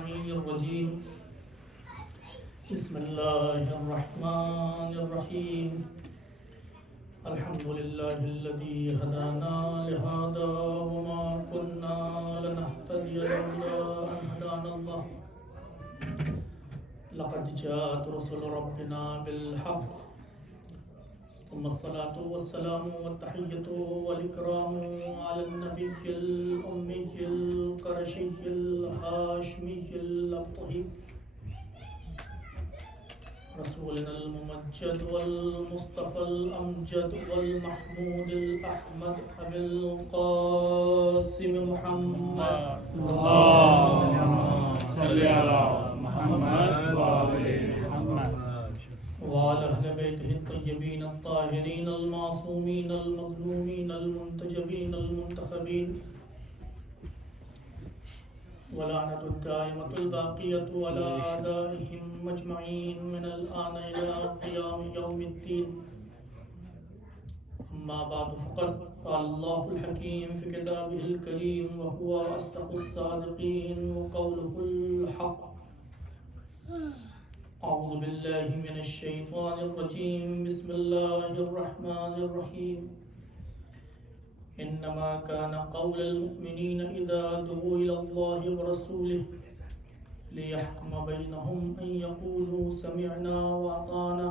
اللعين الرجيم بسم الله الرحمن الرحيم الحمد لله الذي هدانا لهذا وما كنا لنهتدي لولا أن هدانا الله لقد جاءت رسل ربنا بالحق ثم الصلاة والسلام والتحية والإكرام على النبي الأمي القرشي الهاشمي الأبطحي رسولنا الممجد والمصطفى الأمجد والمحمود الأحمد أبي القاسم محمد اللهم صل على محمد وآل محمد وعلى أهل بيته الطيبين الطاهرين المعصومين المظلومين المنتجبين المنتخبين ولعنة الدائمة الباقية على أعدائهم مجمعين من الآن إلى قيام يوم الدين أما بعد فقد قال الله الحكيم في كتابه الكريم وهو أصدق الصادقين وقوله الحق أعوذ بالله من الشيطان الرجيم بسم الله الرحمن الرحيم إنما كان قول المؤمنين إذا دعوا إلى الله ورسوله ليحكم بينهم أن يقولوا سمعنا وأطعنا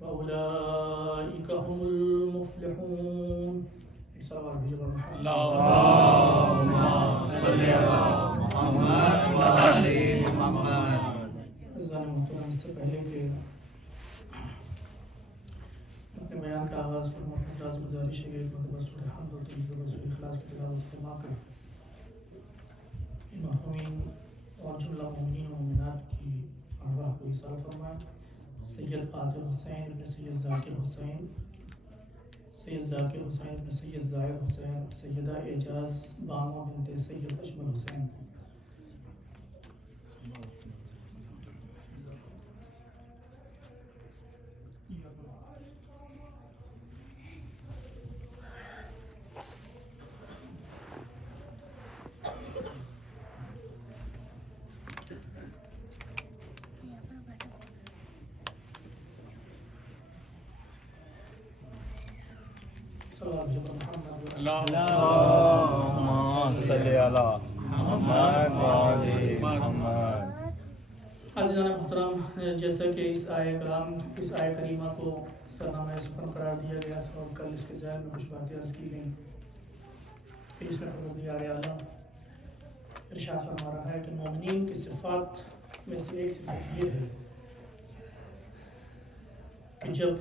وأولئك هم المفلحون. اللهم صل على محمد وآل محمد. محترم اس سے پہلے کہ اپنے بیان کا آغاز کروں حضرات سے گزارش ہے کہ ایک مرتبہ سورہ حمد اور تین مرتبہ سورہ اخلاص کی تلاوت فرما کر مرحومین اور جملہ مومنین و مومنات کی ارواح کو ایصال فرمائیں. سید عادل حسین ابن سید ذاکر حسین، سید ذاکر حسین ابن سید ظاہر حسین، سیدہ اعجاز بانو بنت سید اجمل حسین. اللهم صل على محمد وآل محمد. عزیزان محترم، جیسا کہ اس آیہ کریمہ کو سرنامہ سخن قرار دیا گیا تھا اور کل اس کے ذیل میں کچھ باتیں عرض کی گئیں کہ اس میں پروردگار عالم ارشاد فرما رہا ہے کہ مومنین کی صفات میں سے ایک صفت یہ ہے کہ جب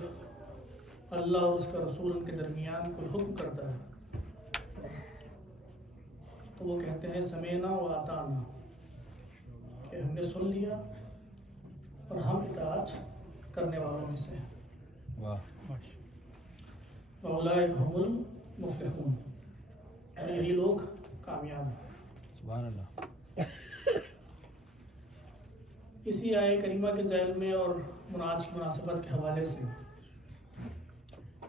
اللہ اور اس کا رسول ان کے درمیان کوئی حکم کرتا ہے تو وہ کہتے ہیں سمینا و اطعنا، کہ ہم نے سن لیا اور ہم اطاعت کرنے والوں میں سے ہیں. وَأُولَٰئِكَ هُمُ الْمُفْلِحُونَ، اور یہی لوگ کامیاب ہیں. سبحان اللہ. اسی آیہ کریمہ کے ذیل میں اور مناج کی مناسبت کے حوالے سے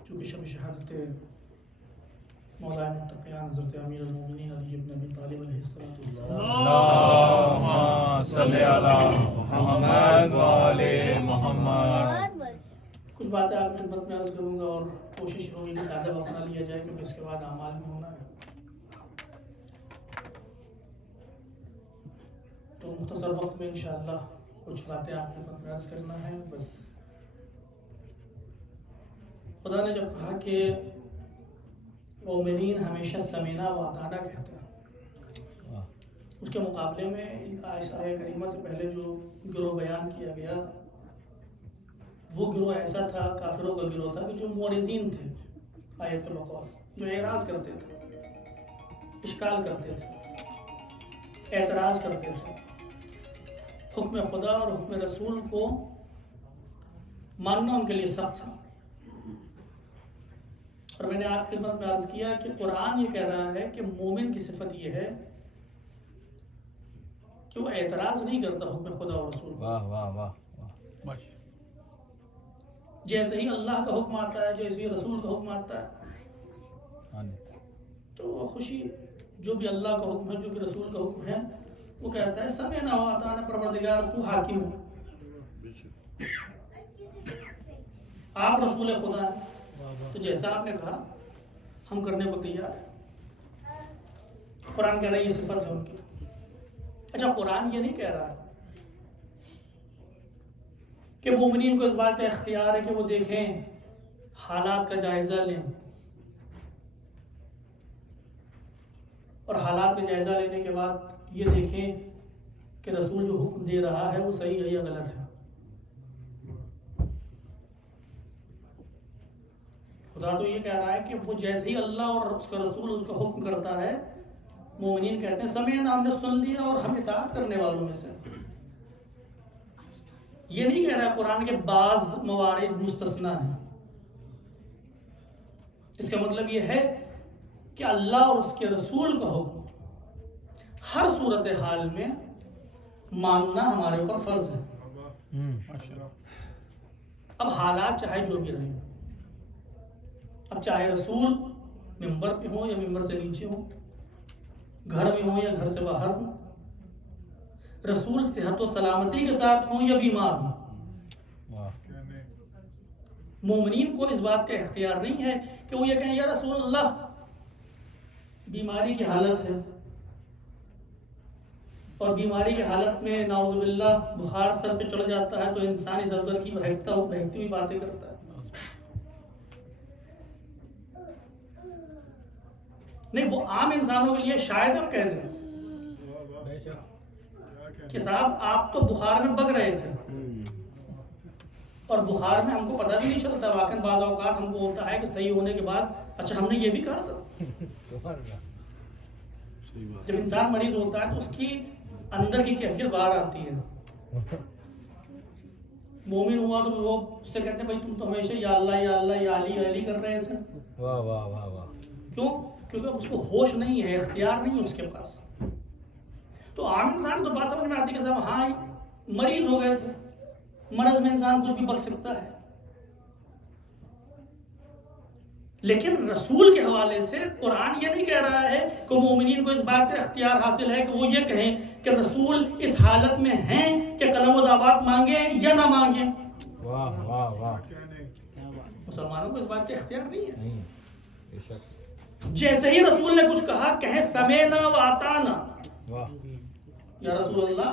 چونکہ شب شہادت مولا متقیان حضرت امیر المومنین علی بن ابی طالب علیہ السلام اللهم صل على محمد وآل محمد. کچھ باتیں آپ کی خدمت میں عرض کروں گا اور کوشش ہوگی کہ زیادہ وقت نہ لیا جائے کیونکہ اس کے بعد اعمال بھی ہونا ہے. تو مختصر وقت میں انشاءاللہ کچھ باتیں آپ کی خدمت میں عرض کرنا ہے. بس خدا نے جب کہا کہ مومنین ہمیشہ سمینا و اطعنا کہتے ہیں، اس کے مقابلے میں اس آیہ کریمہ سے پہلے جو گروہ بیان کیا گیا وہ گروہ ایسا تھا، کافروں کا گروہ تھا کہ جو معرضین تھے آیت کے بقول، جو اعراض کرتے تھے، اشکال کرتے تھے، اعتراض کرتے تھے. حکم خدا اور حکم رسول کو ماننا ان کے لیے سخت تھا. اور میں نے آپ کی خدمت میں عرض کیا کہ قرآن یہ کہہ رہا ہے کہ مومن کی صفت یہ ہے کہ وہ اعتراض نہیں کرتا حکم خدا و رسول. واہ واہ واہ واہ. جیسے ہی اللہ کا حکم آتا ہے، جیسے ہی رسول کا حکم آتا ہے تو وہ خوشی جو بھی اللہ کا حکم ہے، جو بھی رسول کا حکم ہے، وہ کہتا ہے سمعنا واطعنا، پروردگار تو حاکم ہے، آپ رسول خدا ہیں، تو جیسا آپ نے کہا ہم کرنے کو تیار ہیں۔ قرآن کہہ رہا ہے یہ صفت ہے ان کی۔ اچھا قرآن یہ نہیں کہہ رہا کہ مومنین کو اس بات کا اختیار ہے کہ وہ دیکھیں، حالات کا جائزہ لیں، اور حالات کا جائزہ لینے کے بعد یہ دیکھیں کہ رسول جو حکم دے رہا ہے وہ صحیح ہے یا غلط ہے۔ خدا تو یہ کہہ رہا ہے کہ وہ جیسے ہی اللہ اور اس کا رسول اس کا حکم کرتا ہے، مومنین کہتے ہیں سمعنا، ہم نے سن لیا اور ہم اطاعت کرنے والوں میں سے۔ یہ نہیں کہہ رہا قرآن کے بعض موارد مستثنا ہیں، اس کا مطلب یہ ہے کہ اللہ اور اس کے رسول کا حکم ہر صورتحال میں ماننا ہمارے اوپر فرض ہے۔ اب حالات چاہے جو بھی رہیں، اب چاہے رسول ممبر پہ ہوں یا ممبر سے نیچے ہوں، گھر میں ہوں یا گھر سے باہر ہوں، رسول صحت و سلامتی کے ساتھ ہوں یا بیمار ہوں، مومنین کو اس بات کا اختیار نہیں ہے کہ وہ یہ کہیں یا رسول اللہ بیماری کی حالت ہے، اور بیماری کی حالت میں نعوذ باللہ بخار سر پہ چڑھ جاتا ہے تو انسان ادھر ادھر کی بہتی ہوئی باتیں کرتا ہے۔ نہیں، وہ عام انسانوں کے لیے شاید ہم کہہ دیں کہ صاحب آپ تو بخار میں بگ رہے تھے، اور بخار میں ہم کو پتہ بھی نہیں چلتا، واقعی بعض اوقات ہم کو ہوتا ہے کہ صحیح ہونے کے بعد اچھا ہم نے یہ بھی کہا تھا۔ جب انسان مریض ہوتا ہے تو اس کی اندر کی کیفیت باہر آتی ہے۔ مومن ہوا تو وہ اس سے کہتے ہیں بھائی تم تو ہمیشہ یا اللہ یا اللہ یا علی علی کر رہے تھے۔ واہ واہ واہ واہ۔ کیوں؟ کیونکہ اب اس کو ہوش نہیں ہے، اختیار نہیں ہے اس کے پاس۔ تو عام انسان تو بات سمجھ میں آتی ہے کہ صاحب ہاں مریض ہو گئے تھے، مرض میں انسان کچھ بھی بک سکتا ہے، لیکن رسول کے حوالے سے قرآن یہ نہیں کہہ رہا ہے کہ مومنین کو اس بات کا اختیار حاصل ہے کہ وہ یہ کہیں کہ رسول اس حالت میں ہیں کہ قلم و دعوات مانگیں یا نہ مانگیں۔ واہ واہ واہ۔ مسلمانوں کو اس بات کا اختیار نہیں ہے۔ نہیں، بے شک۔ جیسے ہی رسول نے کچھ کہا کہیں سمعنا و اطعنا۔ واہ۔ یا رسول اللہ،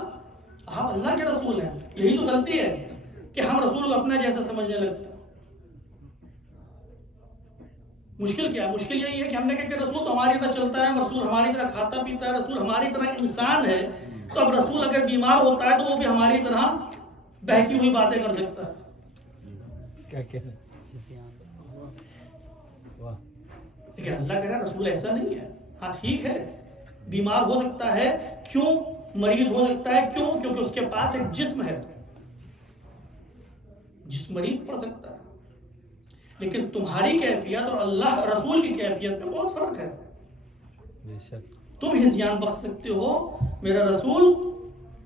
آپ اللہ کے رسول ہیں، یہی تو غلطی ہے کہ ہم رسول کو اپنا جیسا سمجھنے لگتے ہیں۔ مشکل کیا ہے؟ مشکل یہی ہے کہ ہم نے کہا کہ رسول تو ہماری طرح چلتا ہے، رسول ہماری طرح کھاتا پیتا ہے، رسول ہماری طرح انسان ہے، تو اب رسول اگر بیمار ہوتا ہے تو وہ بھی ہماری طرح بہکی ہوئی باتیں کر سکتا ہے۔ کیا کہنا؟ واہ۔ لیکن اللہ کہہ رہا ہے رسول ایسا نہیں ہے۔ ہاں ٹھیک ہے، بیمار ہو سکتا ہے، کیوں؟ مریض ہو سکتا ہے، کیوں؟ کیونکہ اس کے پاس ایک جسم ہے، جسم مریض پڑ سکتا ہے، لیکن تمہاری کیفیت اور اللہ رسول کی کیفیت میں بہت فرق ہے۔ بے شک۔ تم ہذیان بک سکتے ہو، میرا رسول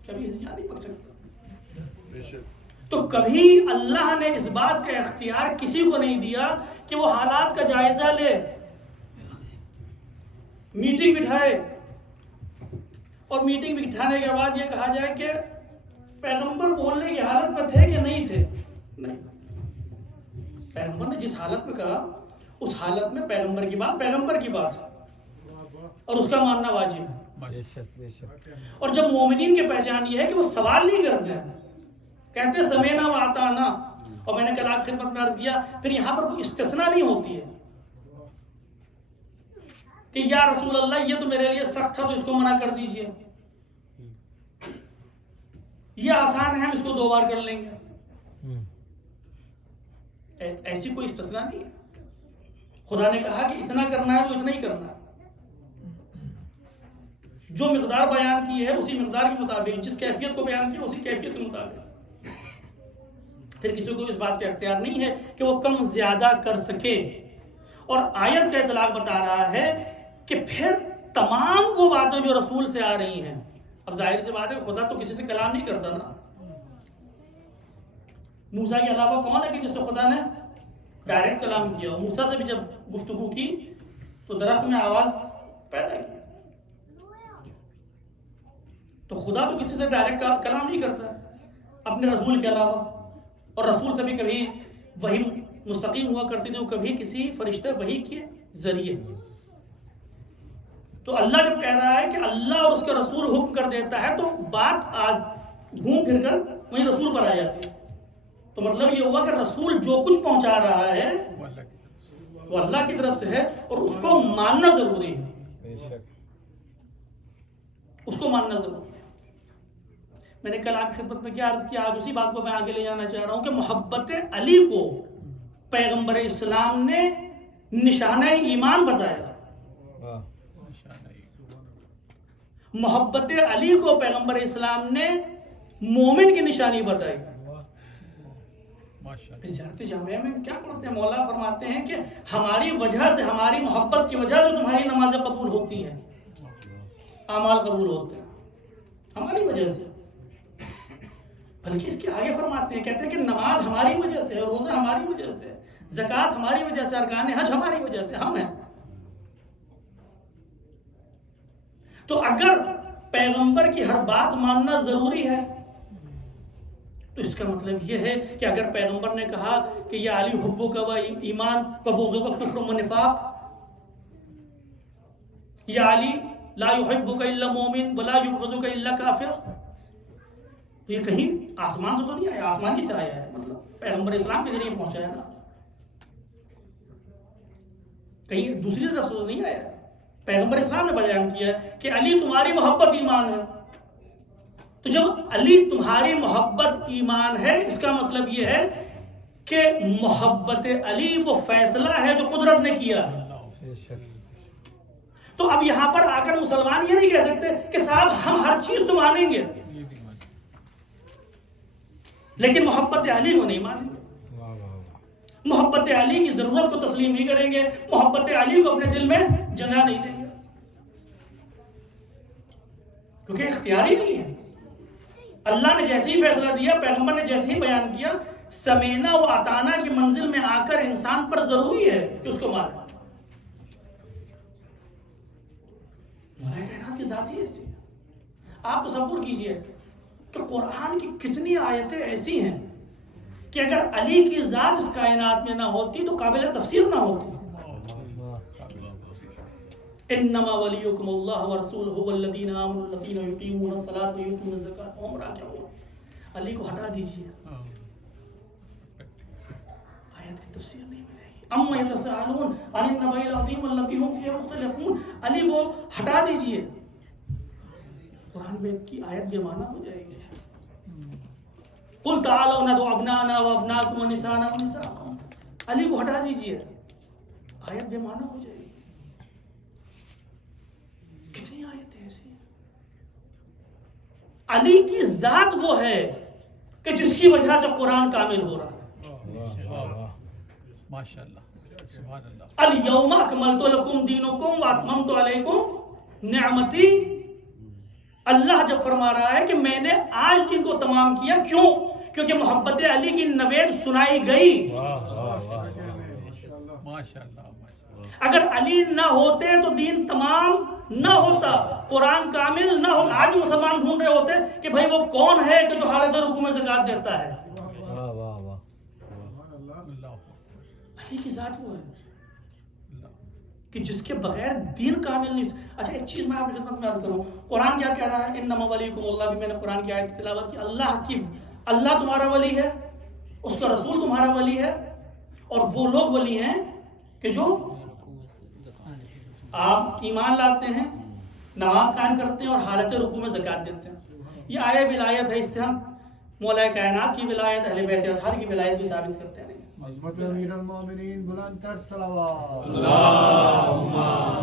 کبھی ہذیان نہیں بک سکتا۔ تو کبھی اللہ نے اس بات کا اختیار کسی کو نہیں دیا کہ وہ حالات کا جائزہ لے، میٹنگ بٹھائے، اور میٹنگ بٹھانے کے بعد یہ کہا جائے کہ پیغمبر بولنے کی حالت میں تھے کہ نہیں تھے۔ نہیں، پیغمبر نے جس حالت میں کہا اس حالت میں پیغمبر کی بات اور اس کا ماننا واجب ہے۔ بے شک بے شک۔ اور جب مومنین کی پہچان یہ ہے کہ وہ سوال نہیں کرتے ہیں، کہتے ہیں سمعنا و اطعنا، اور میں نے کل آپ خدمت میں عرض کیا پھر یہاں پر کوئی استثناء نہیں ہوتی ہے کہ یا رسول اللہ یہ تو میرے لیے سخت تھا تو اس کو منع کر دیجئے، یہ آسان ہے ہم اس کو 2 بار کر لیں گے۔ ایسی کوئی استثناء نہیں ہے۔ خدا نے کہا کہ اتنا کرنا ہے تو اتنا ہی کرنا ہے، جو مقدار بیان کی ہے اسی مقدار کے مطابق، جس کیفیت کو بیان کیا اسی کیفیت کے مطابق۔ پھر کسی کو اس بات کا اختیار نہیں ہے کہ وہ کم زیادہ کر سکے۔ اور آیت کا اطلاق بتا رہا ہے کہ پھر تمام وہ باتیں جو رسول سے آ رہی ہیں، اب ظاہر سی بات ہے خدا تو کسی سے کلام نہیں کرتا نا، موسیٰ کے علاوہ کون ہے کہ جس سے خدا نے ڈائریکٹ کلام کیا؟ موسیٰ سے بھی جب گفتگو کی تو درخت میں آواز پیدا کی۔ تو خدا تو کسی سے ڈائریکٹ کلام نہیں کرتا اپنے رسول کے علاوہ، اور رسول سے بھی کبھی وحی مستقیم ہوا کرتی تھی، وہ کبھی کسی فرشتے وحی کے ذریعے. تو اللہ جب کہہ رہا ہے کہ اللہ اور اس کا رسول حکم کر دیتا ہے تو بات آج گھوم پھر کر وہیں رسول پر آ جاتی ہے. تو مطلب یہ ہوا کہ رسول جو کچھ پہنچا رہا ہے وہ اللہ کی طرف سے ہے، اور اس کو ماننا ضروری ہے. بے شک. اس کو ماننا ضروری ہے. میں نے کل آپ کی خدمت میں کیا عرض کیا، آج اسی بات کو میں آگے لے جانا چاہ رہا ہوں کہ محبت علی کو پیغمبر اسلام نے نشانہ ایمان بتایا. محبت علی کو پیغمبر اسلام نے مومن کی نشانی بتائی. اس جہرتی جامعہ میں کیا پڑھتے ہیں؟ مولا فرماتے ہیں کہ ہماری وجہ سے، ہماری محبت کی وجہ سے تمہاری نمازیں قبول ہوتی ہیں، اعمال قبول ہوتے ہیں ہماری وجہ سے. بلکہ اس کے آگے فرماتے ہیں، کہتے ہیں کہ نماز ہماری وجہ سے، روزہ ہماری وجہ سے، زکوٰۃ ہماری وجہ سے، ارکان حج ہماری وجہ سے، ہم ہیں. تو اگر پیغمبر کی ہر بات ماننا ضروری ہے تو اس کا مطلب یہ ہے کہ اگر پیغمبر نے کہا کہ یا علی حبک و ایمان و بغضک کفر و نفاق، یا علی لا یحبک الا مومن ولا یبغضک الا کافر، تو یہ کہیں آسمان سے تو نہیں آیا، آسمانی سے آیا ہے، مطلب پیغمبر اسلام کے ذریعے پہنچا ہے نا، کہیں دوسری طرف سے تو نہیں آیا. پیغمبر اسلام نے بیان کیا ہے کہ علی تمہاری محبت ایمان ہے. تو جب علی تمہاری محبت ایمان ہے، اس کا مطلب یہ ہے کہ محبت علی وہ فیصلہ ہے جو قدرت نے کیا ہے. تو اب یہاں پر آ کر مسلمان یہ نہیں کہہ سکتے کہ صاحب ہم ہر چیز تو مانیں گے لیکن محبت علی کو نہیں مانیں گے، محبت علی کی ضرورت کو تسلیم نہیں کریں گے، محبت علی کو اپنے دل میں جگہ نہیں دیں گے، کیونکہ اختیاری نہیں ہے. اللہ نے جیسے ہی فیصلہ دیا، پیغمبر نے جیسے ہی بیان کیا، سمینا و اطانا کی منزل میں آ کر انسان پر ضروری ہے کہ اس کو مانے. مولا کائنات کی ذات ہی ایسی ہے. آپ تصور کیجئے کہ قرآن کی کتنی آیتیں ایسی ہیں کہ اگر علی کی ذات اس کائنات میں نہ ہوتی تو قابل تفسیر نہ ہوتی. انما ولیکم اللہ ورسولہ والذین آمنوا الذین یقیمون الصلاۃ ویؤتون الزکاۃ وهم راکعون. علی کو ہٹا دیجیے، آیت کی تفسیر نہیں ملے گی. اما یتساءلون عن النبأ العظیم الذی هم فیہ مختلفون، علی کو ہٹا دیجیے، قرآن میں کی آیت بے معنی ہو جائے گی. قل تعالوا ندعو ابناءنا وابناءکم ونساءنا ونساءکم، علی کو ہٹا دیجیے، آیت بے معنی ہو جائے گی. کتنی آیتیں ایسی ہیں. علی کی ذات وہ ہے کہ جس کی وجہ سے قرآن کامل ہو رہا ہے. ماشاءاللہ، سبحان اللہ. الیوم اکملت لکم دینکم واتممت علیکم نعمتی. اللہ جب فرما رہا ہے کہ میں نے آج دین کو تمام کیا، کیوں؟ کیونکہ محبت علی کی نوید سنائی گئی. ماشاءاللہ. اگر علی نہ ہوتے تو دین تمام نہ ہوتا، قرآن کامل نہ ہوتا. آج مسلمان ڈھونڈ رہے ہوتے کہ بھائی وہ کون ہے کہ جو حالت رکوع میں زکوٰۃ دیتا ہے. علی کی ذات وہ ہے کہ جس کے بغیر دین کامل نہیں. اچھا ایک چیز میں آپ کی خدمت میں عرض کروں، قرآن کیا کہہ رہا ہے؟ انما ولیکم اللہ. بھی میں نے قرآن کی آیت کی تلاوت کی. اللہ تمہارا ولی ہے، اس کا رسول تمہارا ولی ہے، اور وہ لوگ ولی ہیں کہ جو آپ ایمان لاتے ہیں، نماز قائم کرتے ہیں اور حالت رکوع میں زکوٰۃ دیتے ہیں. یہ آیہ ولایت ہے، اس سے ہم مولا کائنات کی ولایت، اہل بیت اطہار کی ولایت بھی ثابت کرتے ہیں. عظمت امیر المومنین بلند تر صلوات. اللہم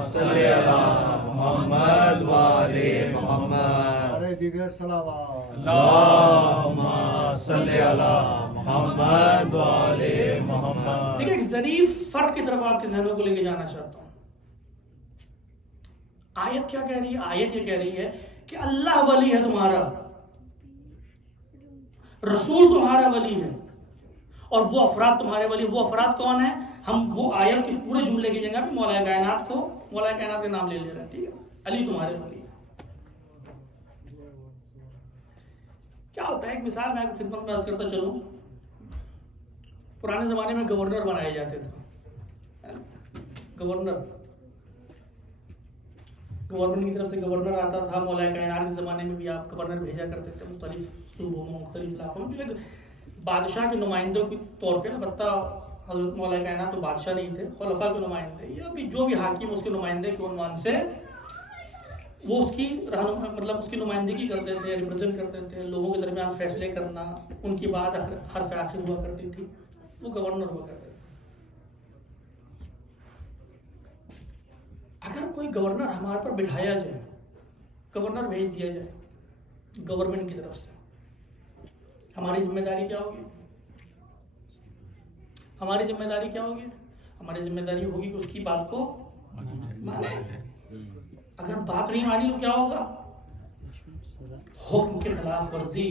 صلی علی محمد و آل محمد. ارے دیگر صلوات. اللہم صلی علی محمد و آل محمد. دیکھیں ایک ظریف فرق کی طرف آپ کے ذہنوں کو لے کے جانا چاہتا ہوں. آیت کیا کہہ رہی ہے؟ آیت یہ کہہ رہی ہے کہ اللہ ولی ہے تمہارا، رسول تمہارا ولی ہے، اور وہ افراد تمہارے ولی. وہ افراد کون ہیں؟ ہم وہ آیت کے پورے جملے لے کے جائیں گے. مولا کائنات کا نام لے رہے ہیں. ٹھیک ہے، علی تمہارے ولی ہے. کیا ہوتا ہے، ایک مثال میں آپ کی خدمت میں عرض کرتا چلوں. پرانے زمانے میں گورنر بنائے جاتے تھے. گورنر، گورنمنٹ کی طرف سے گورنر آتا تھا. مولا کائنات کے زمانے میں بھی آپ گورنر بھیجا کرتے تھے مختلف صوبوں میں، مختلف علاقوں میں، جو ایک بادشاہ کے نمائندوں کے طور پہ. البتہ حضرت مولا کائنات تو بادشاہ نہیں تھے، خلفاء کے نمائندے یا بھی جو بھی حاکم اس کے نمائندے کے عنوان سے وہ اس کی مطلب اس کی نمائندگی کرتے تھے، ریپرزینٹ کرتے تھے. لوگوں کے درمیان فیصلے کرنا، ان کی بات حرف آخر ہوا کرتی تھی، وہ گورنر ہوا کرتے تھے. اگر کوئی گورنر ہمارے پر بٹھایا جائے، گورنر بھیج دیا جائے گورنمنٹ کی طرف سے، ہماری ذمہ داری کیا ہوگی؟ ہماری ذمہ داری کیا ہوگی؟ ہماری ذمہ داری ہوگی کہ اس کی بات کو مانے. اگر بات نہیں مانی تو کیا ہوگا؟ حکم کے خلاف ورزی،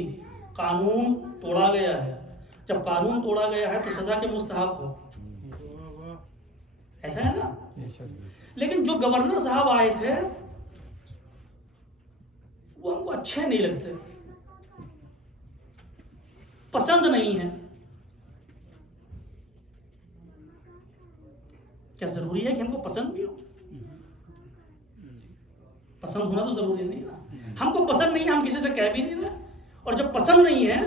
قانون توڑا گیا ہے. جب قانون توڑا گیا ہے تو سزا کے مستحق ہو. ایسا ہے نا؟ لیکن جو گورنر صاحب آئے تھے وہ ہم کو اچھے نہیں لگتے، پسند نہیں ہے. کیا ضروری ہے کہ ہم کو پسند بھی ہو؟ پسند ہونا تو ضروری نہیں نا. ہم کو پسند نہیں ہے، ہم کسی سے کہہ بھی نہیں رہے. اور جب پسند نہیں ہے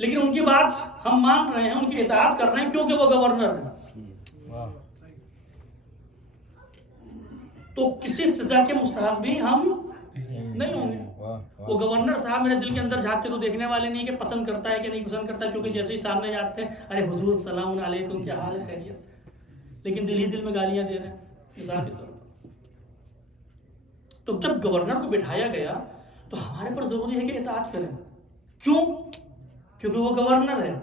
لیکن ان کی بات ہم مان رہے ہیں، ان کی اطاعت کر رہے ہیں کیونکہ وہ گورنر ہیں، تو کسی سزا کے مستحق بھی ہم نہیں ہوں گے. وہ گورنر صاحب میرے دل کے اندر جھانک کے تو دیکھنے والے نہیں کہ پسند کرتا ہے کہ نہیں پسند کرتا، کیونکہ جیسے ہی سامنے جاتے ہیں ارے حضور سلام علیکم، کیا حال ہے، خیریت، لیکن دل ہی دل میں گالیاں دے رہے ہیں مثال کے طور پر. تو جب گورنر کو بٹھایا گیا تو ہمارے پر ضروری ہے کہ اطاعت کریں. کیوں؟ کیونکہ وہ گورنر ہے،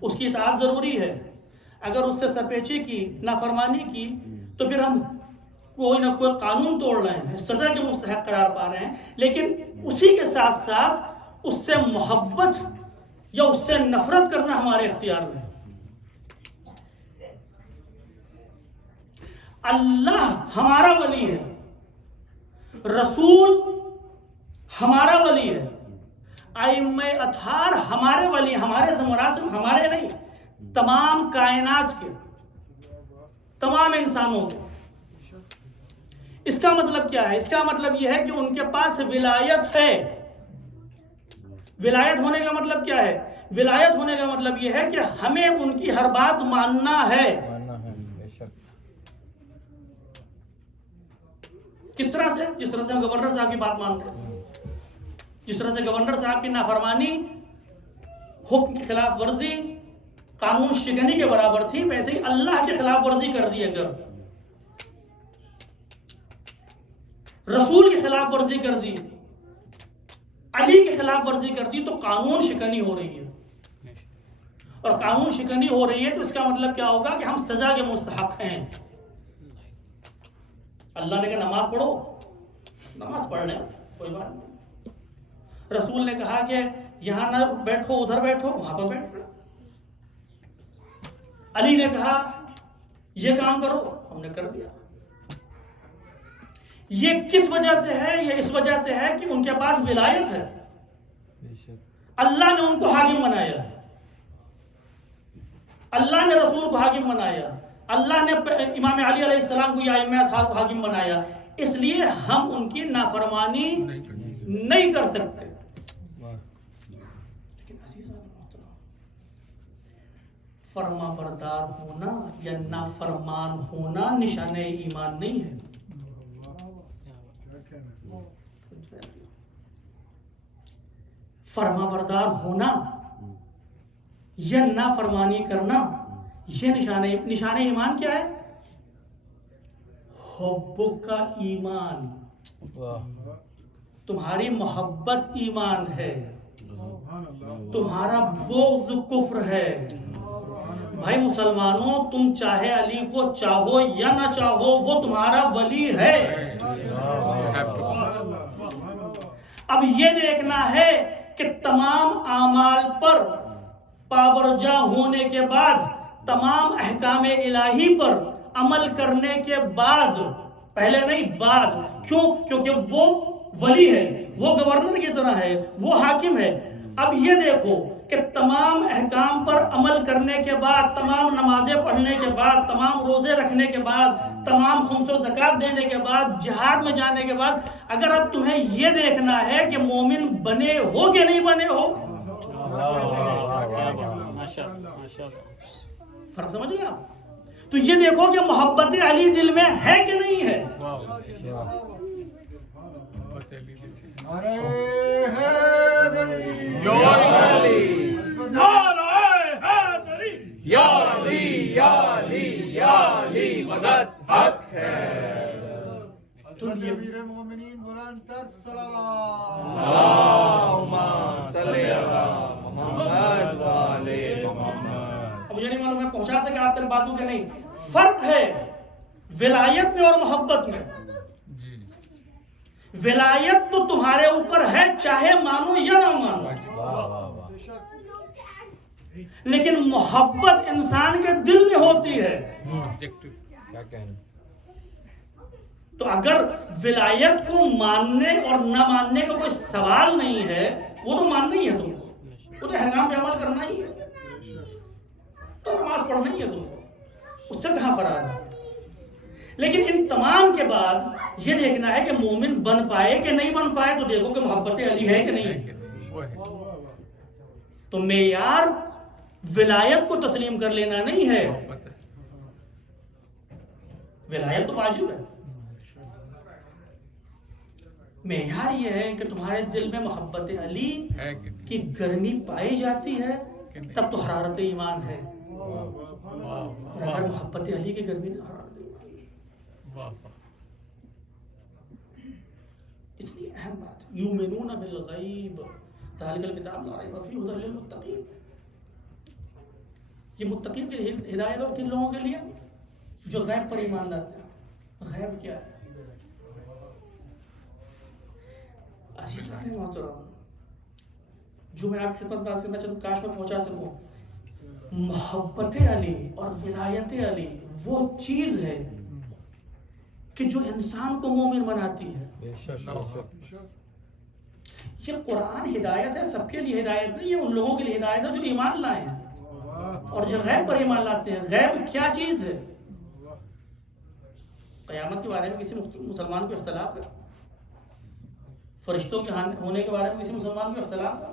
اس کی اطاعت ضروری ہے. اگر اس سے سرپیچی کی، نافرمانی کی، تو پھر ہم کوئی نہ کوئی قانون توڑ رہے ہیں، سزا کے مستحق قرار پا رہے ہیں. لیکن اسی کے ساتھ ساتھ اس سے محبت یا اس سے نفرت کرنا ہمارے اختیار میں. اللہ ہمارا ولی ہے، رسول ہمارا ولی ہے، ائمہ اطہار ہمارے ولی، ہمارے سے ہمارے نہیں، تمام کائنات کے، تمام انسانوں کے. اس کا مطلب کیا ہے؟ اس کا مطلب یہ ہے کہ ان کے پاس ولایت ہے. ولایت ہونے کا مطلب کیا ہے؟ ولایت ہونے کا مطلب یہ ہے کہ ہمیں ان کی ہر بات ماننا ہے. کس طرح سے؟ جس طرح سے ہم گورنر صاحب کی بات مانتے ہیں. جس طرح سے گورنر صاحب کی نافرمانی، حکم کی خلاف ورزی، قانون شکنی کے برابر تھی، ویسے ہی اللہ کی خلاف ورزی کر دی، اگر رسول کی خلاف ورزی کر دی، علی کی خلاف ورزی کر دی، تو قانون شکنی ہو رہی ہے. اور قانون شکنی ہو رہی ہے تو اس کا مطلب کیا ہوگا کہ ہم سزا کے مستحق ہیں. اللہ نے کہا نماز پڑھو، نماز پڑھ لیں، کوئی بات نہیں. رسول نے کہا کہ یہاں نہ بیٹھو، ادھر بیٹھو، وہاں پر بیٹھ. علی نے کہا یہ کام کرو، ہم نے کر دیا. یہ کس وجہ سے ہے؟ یہ اس وجہ سے ہے کہ ان کے پاس ولایت ہے. اللہ نے ان کو حاکم بنایا، اللہ نے رسول کو حاکم بنایا، اللہ نے امام علی علیہ السلام کو یا ائمہ اطہار کو حاکم بنایا. اس لیے ہم ان کی نافرمانی نہیں کر سکتے. فرما بردار ہونا یا نافرمان ہونا نشان ایمان نہیں ہے. فرما بردار ہونا یا نافرمانی کرنا یہ نشان ایمان کیا ہے؟ حب کا ایمان، تمہاری محبت ایمان ہے، تمہارا بغض کفر ہے. بھائی مسلمانوں، تم چاہے علی کو چاہو یا نہ چاہو، وہ تمہارا ولی ہے. اب یہ دیکھنا ہے کہ تمام اعمال پر پابرجا ہونے کے بعد، تمام احکام الہی پر عمل کرنے کے بعد، پہلے نہیں بعد. کیوں؟ کیونکہ وہ ولی ہے، وہ گورنر کی طرح ہے، وہ حاکم ہے۔ اب یہ دیکھو کہ تمام احکام پر عمل کرنے کے بعد، تمام نمازیں پڑھنے کے بعد، تمام روزے رکھنے کے بعد، تمام خمس و زکوٰۃ دینے کے بعد، جہاد میں جانے کے بعد، اگر اب تمہیں یہ دیکھنا ہے کہ مومن بنے ہو کہ نہیں بنے ہو، فرق سمجھ گئے آپ؟ تو یہ دیکھو کہ محبت علی دل میں ہے کہ نہیں ہے۔ نعرہ حیدری یا علی یا علی یا علی مدد حق ہے۔ امیر مومنین بلند تر صلوات۔ اللہم صلی علی محمد و آل محمد۔ مجھے نہیں معلوم میں پہنچا سکا آپ تک باتوں کے نہیں۔ فرق ہے ولایت میں اور محبت میں۔ ولایت تو تمہارے اوپر ہے، چاہے مانو یا نہ مانو، لیکن محبت انسان کے دل میں ہوتی ہے۔ کیا کہنا؟ تو اگر ولایت کو ماننے اور نہ ماننے کا کوئی سوال نہیں ہے، وہ تو ماننا ہی ہے تم کو، وہ تو احکام پہ عمل کرنا ہی ہے، تو نماز پڑھنا ہی ہے تم کو، اس سے کہاں فرار ہے۔ لیکن ان تمام کے بعد یہ دیکھنا ہے کہ مومن بن پائے کہ نہیں بن پائے، تو دیکھو کہ محبت علی ہے کہ نہیں ہے۔ تو معیار ولایت کو تسلیم کر لینا نہیں ہے، ولایت تو واجب ہے، معیار یہ ہے کہ تمہارے دل میں محبت علی کی گرمی پائی جاتی ہے، تب تو حرارت ایمان ہے۔ اگر محبت علی کی گرمی نہ، حرارت ایمان، اس لیے اہم بات، یؤمنون بالغیب ذالک الکتاب لا ریب فیہ ھدی للمتقین۔ یہ متقین کے لیے ہدایت، اور کن لوگوں کے لیے؟ جو غیب پر ایمان لاتے ہیں۔ غیب کیا ہے؟ عزیزان محترم، جو میں آپ کی خدمت بات کرنا چاہتا ہوں، کاش میں پہنچا سکوں، محبت علی اور ولایت علی وہ چیز ہے کہ جو انسان کو مومن بناتی ہے۔ بے شک بے شک۔ یہ قرآن ہدایت ہے، سب کے لیے ہدایت نہیں ہے، ان لوگوں کے لیے ہدایت ہے جو ایمان لائے ہیں اور جو غیب پر ایمان لاتے ہیں۔ غیب کیا چیز ہے؟ قیامت کے بارے میں کسی مسلمان کو اختلاف ہے؟ فرشتوں کے ہونے کے بارے میں کسی مسلمان کو اختلاف ہے؟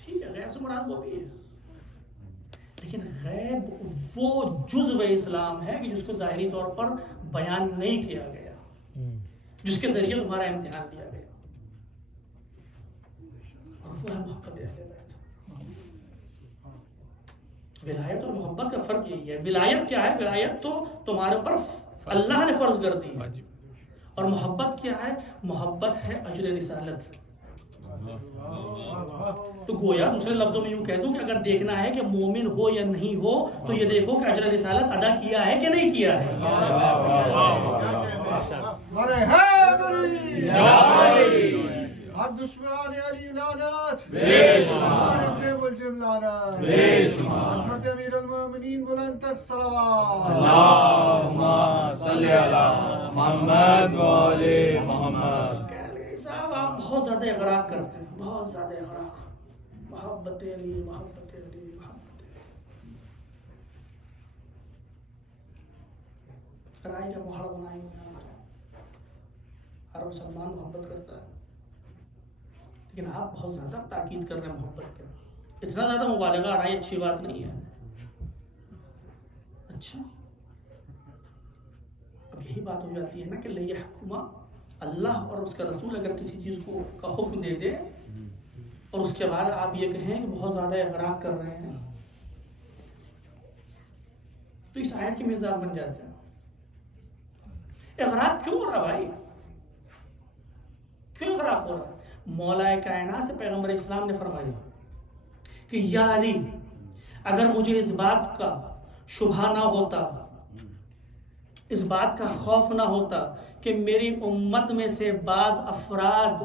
ٹھیک ہے، غیب سے مراد وہ بھی ہے، لیکن غیب وہ جزو اسلام ہے کہ جس کو ظاہری طور پر بیان نہیں کیا گیا، جس کے ذریعے تمہارا امتحان لیا گیا، اور وہ ہے محبت اہل بیت۔ ولایت اور محبت کا فرق یہی ہے۔ ولایت کیا ہے؟ ولایت تو تمہارے پر اللہ نے فرض کر دی ہے، اور محبت کیا ہے؟ محبت ہے اجر رسالت۔ تو گویا دوسرے لفظوں میں یوں کہہ دوں کہ اگر دیکھنا ہے کہ مومن ہو یا نہیں ہو، تو یہ دیکھو کہ اجر رسالت ادا کیا ہے کہ نہیں کیا ہے۔ نعرہ حیدری یا علی ہر دشمن علی لعنت، بے شمار، ابن ملجم لعنت، بے شمار۔ عظمت امیر المومنین بلند تر صلوات۔ اللہم صلی علی محمد و آل محمد۔ صاحب آپ بہت زیادہ اغراق کرتے ہیں، بہت زیادہ اغراق، محبت علی، محبت علی، محبت علی۔ رائے کا پہاڑ بنائیں گے، ہر مسلمان محبت کرتا ہے، لیکن آپ بہت زیادہ تاکید کر رہے ہیں محبت پہ، اتنا زیادہ مبالغہ آ رہا ہے، اچھی بات نہیں ہے۔ اچھا، اب یہی بات ہو جاتی ہے نا کہ لیحکما، اللہ اور اس کا رسول اگر کسی چیز کو کا حکم دے دے اور اس کے بعد آپ یہ کہیں کہ بہت زیادہ اغراق کر رہے ہیں، تو اس آیت کے مزاج بن جاتے ہیں۔ اغراق کیوں ہو رہا بھائی؟ کیوں اغراق ہو رہا؟ مولا کائنات سے پیغمبر اسلام نے فرمایا کہ یا علی، اگر مجھے اس بات کا شبہ نہ ہوتا، اس بات کا خوف نہ ہوتا کہ میری امت میں سے بعض افراد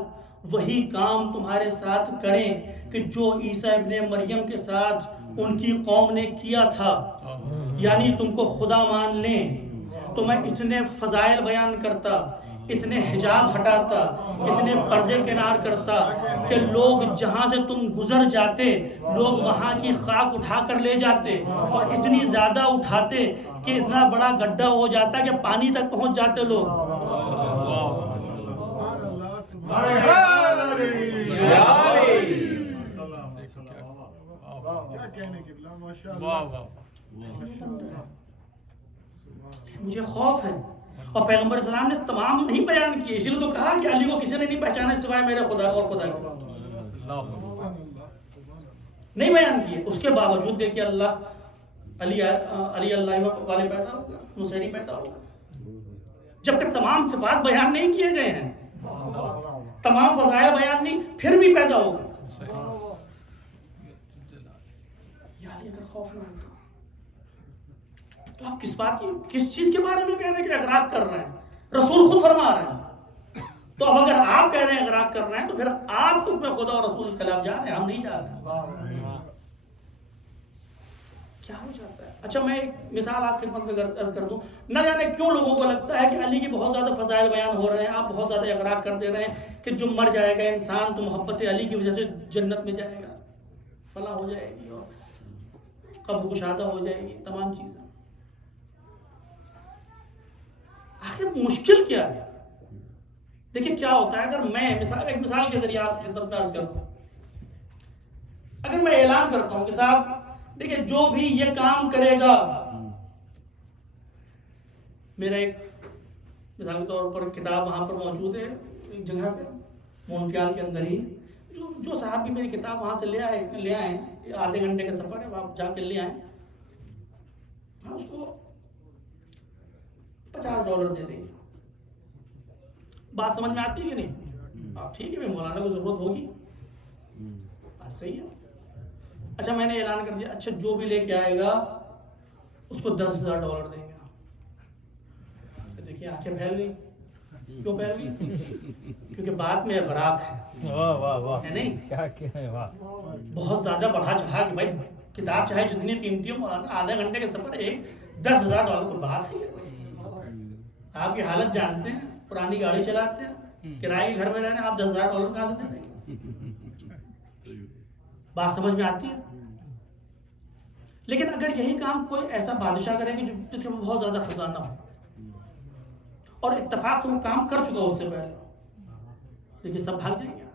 وہی کام تمہارے ساتھ کریں کہ جو عیسیٰ ابن مریم کے ساتھ ان کی قوم نے کیا تھا، یعنی تم کو خدا مان لیں، تو میں اتنے فضائل بیان کرتا، اتنے حجاب ہٹاتا، اتنے پردے کنار کرتا کہ لوگ جہاں سے تم گزر جاتے لوگ وہاں کی خاک اٹھا کر لے جاتے، اور اتنی زیادہ اٹھاتے کہ اتنا بڑا گڈھا ہو جاتا کہ پانی تک پہنچ جاتے لوگ۔ مجھے خوف ہے، اور پیغمبر اسلام نے تمام نہیں بیان کیے، اسی لیے تو کہا کہ علی کو کسی نے نہیں پہچانا سوائے میرے خدا اور خدا کے، نہیں بیان کیے۔ اس کے باوجود دیکھیے علی اللہ والے پیدا ہوگا، نصیری پیدا ہوگا، جبکہ تمام صفات بیان نہیں کیے گئے ہیں، تمام فضائل بیان نہیں، پھر بھی پیدا ہوگا۔ یا علی اگر خوف نہ ہوتا تو آپ کس چیز کے بارے میں کہہ رہے ہیں کہ اغراق کر رہے ہیں؟ رسول خود فرما رہے ہیں، تو اب اگر آپ کہہ رہے ہیں اغراق کر رہے ہیں تو پھر آپ حکم خدا اور رسول کے خلاف جا رہے ہیں، ہم نہیں جا رہے ہیں۔ کیا ہو جاتا ہے؟ اچھا میں ایک مثال آپ کی خدمت میں عرض کر دوں، نہ جانے کیوں لوگوں کو لگتا ہے کہ علی کی بہت زیادہ فضائل بیان ہو رہے ہیں، آپ بہت زیادہ اغراق کر دے رہے ہیں کہ جو مر جائے گا انسان تو محبت علی کی وجہ سے جنت میں جائے گا، فلاح ہو جائے گی اور قبر کشادہ ہو جائے گی، تمام چیزیں۔ آخر مشکل کیا ہے؟ دیکھیں کیا ہوتا ہے، اگر میں ایک مثال کے ذریعے آپ کی خدمت میں عرض کرتا ہوں، اگر میں اعلان کرتا ہوں کہ صاحب دیکھیں جو بھی یہ کام کرے گا، میرا ایک مثال کے طور پر کتاب وہاں پر موجود ہے ایک جگہ پہ مونٹریال کے اندر ہی، جو صاحب بھی میری کتاب وہاں سے لے آئے، آدھے گھنٹے کا سفر ہے، آپ جا کے لے آئیں، ہاں اس کو $50 دے دیں گے۔ بات سمجھ میں آتی ہے کہ نہیں؟ ٹھیک ہے بھائی، مولانا کو ضرورت ہوگی، بات صحیح ہے۔ اچھا میں نے اعلان کر دیا، اچھا جو بھی لے کے آئے گا اس کو $10,000 دیں گے۔ دیکھیے آنکھیں پھیل گئی، کیوں پھیل گئی؟ کیونکہ بات میں اغراق ہے نہیں، بہت زیادہ بڑھا چڑھا کہ بھائی کتاب چاہے جتنی قیمتی ہو، آدھے گھنٹے کے سفر ایک $10,000 کو بات ہے۔ آپ کی حالت جانتے ہیں، پرانی گاڑی چلاتے ہیں، کرائے کے گھر میں رہنے، آپ $10,000 کہاں سے دے دیں گے؟ بات سمجھ میں آتی ہے؟ لیکن اگر یہی کام کوئی ایسا بادشاہ کرے گا جس کے پاس بہت زیادہ خزانہ ہو اور اتفاق سے وہ کام کر چکا اس سے پہلے، لیکن سب بھاگ جائیں گے۔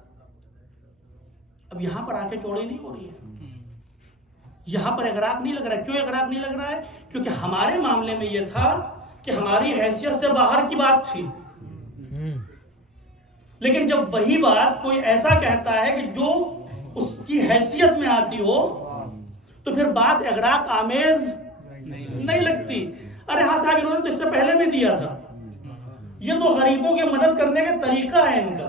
اب یہاں پر آنکھیں چوڑی نہیں ہو رہی ہے، یہاں پر اغراق نہیں لگ رہا ہے۔ کیوں اغراق نہیں لگ رہا ہے؟ کیونکہ ہمارے معاملے میں یہ تھا کہ ہماری حیثیت سے باہر کی بات تھی، لیکن جب وہی بات کوئی ایسا کہتا ہے کہ جو اس کی حیثیت میں آتی ہو تو پھر بات اغراق آمیز نہیں لگتی۔ ارے ہاں صاحب انہوں نے تو اس سے پہلے بھی دیا تھا، یہ تو غریبوں کی مدد کرنے کا طریقہ ہے ان کا،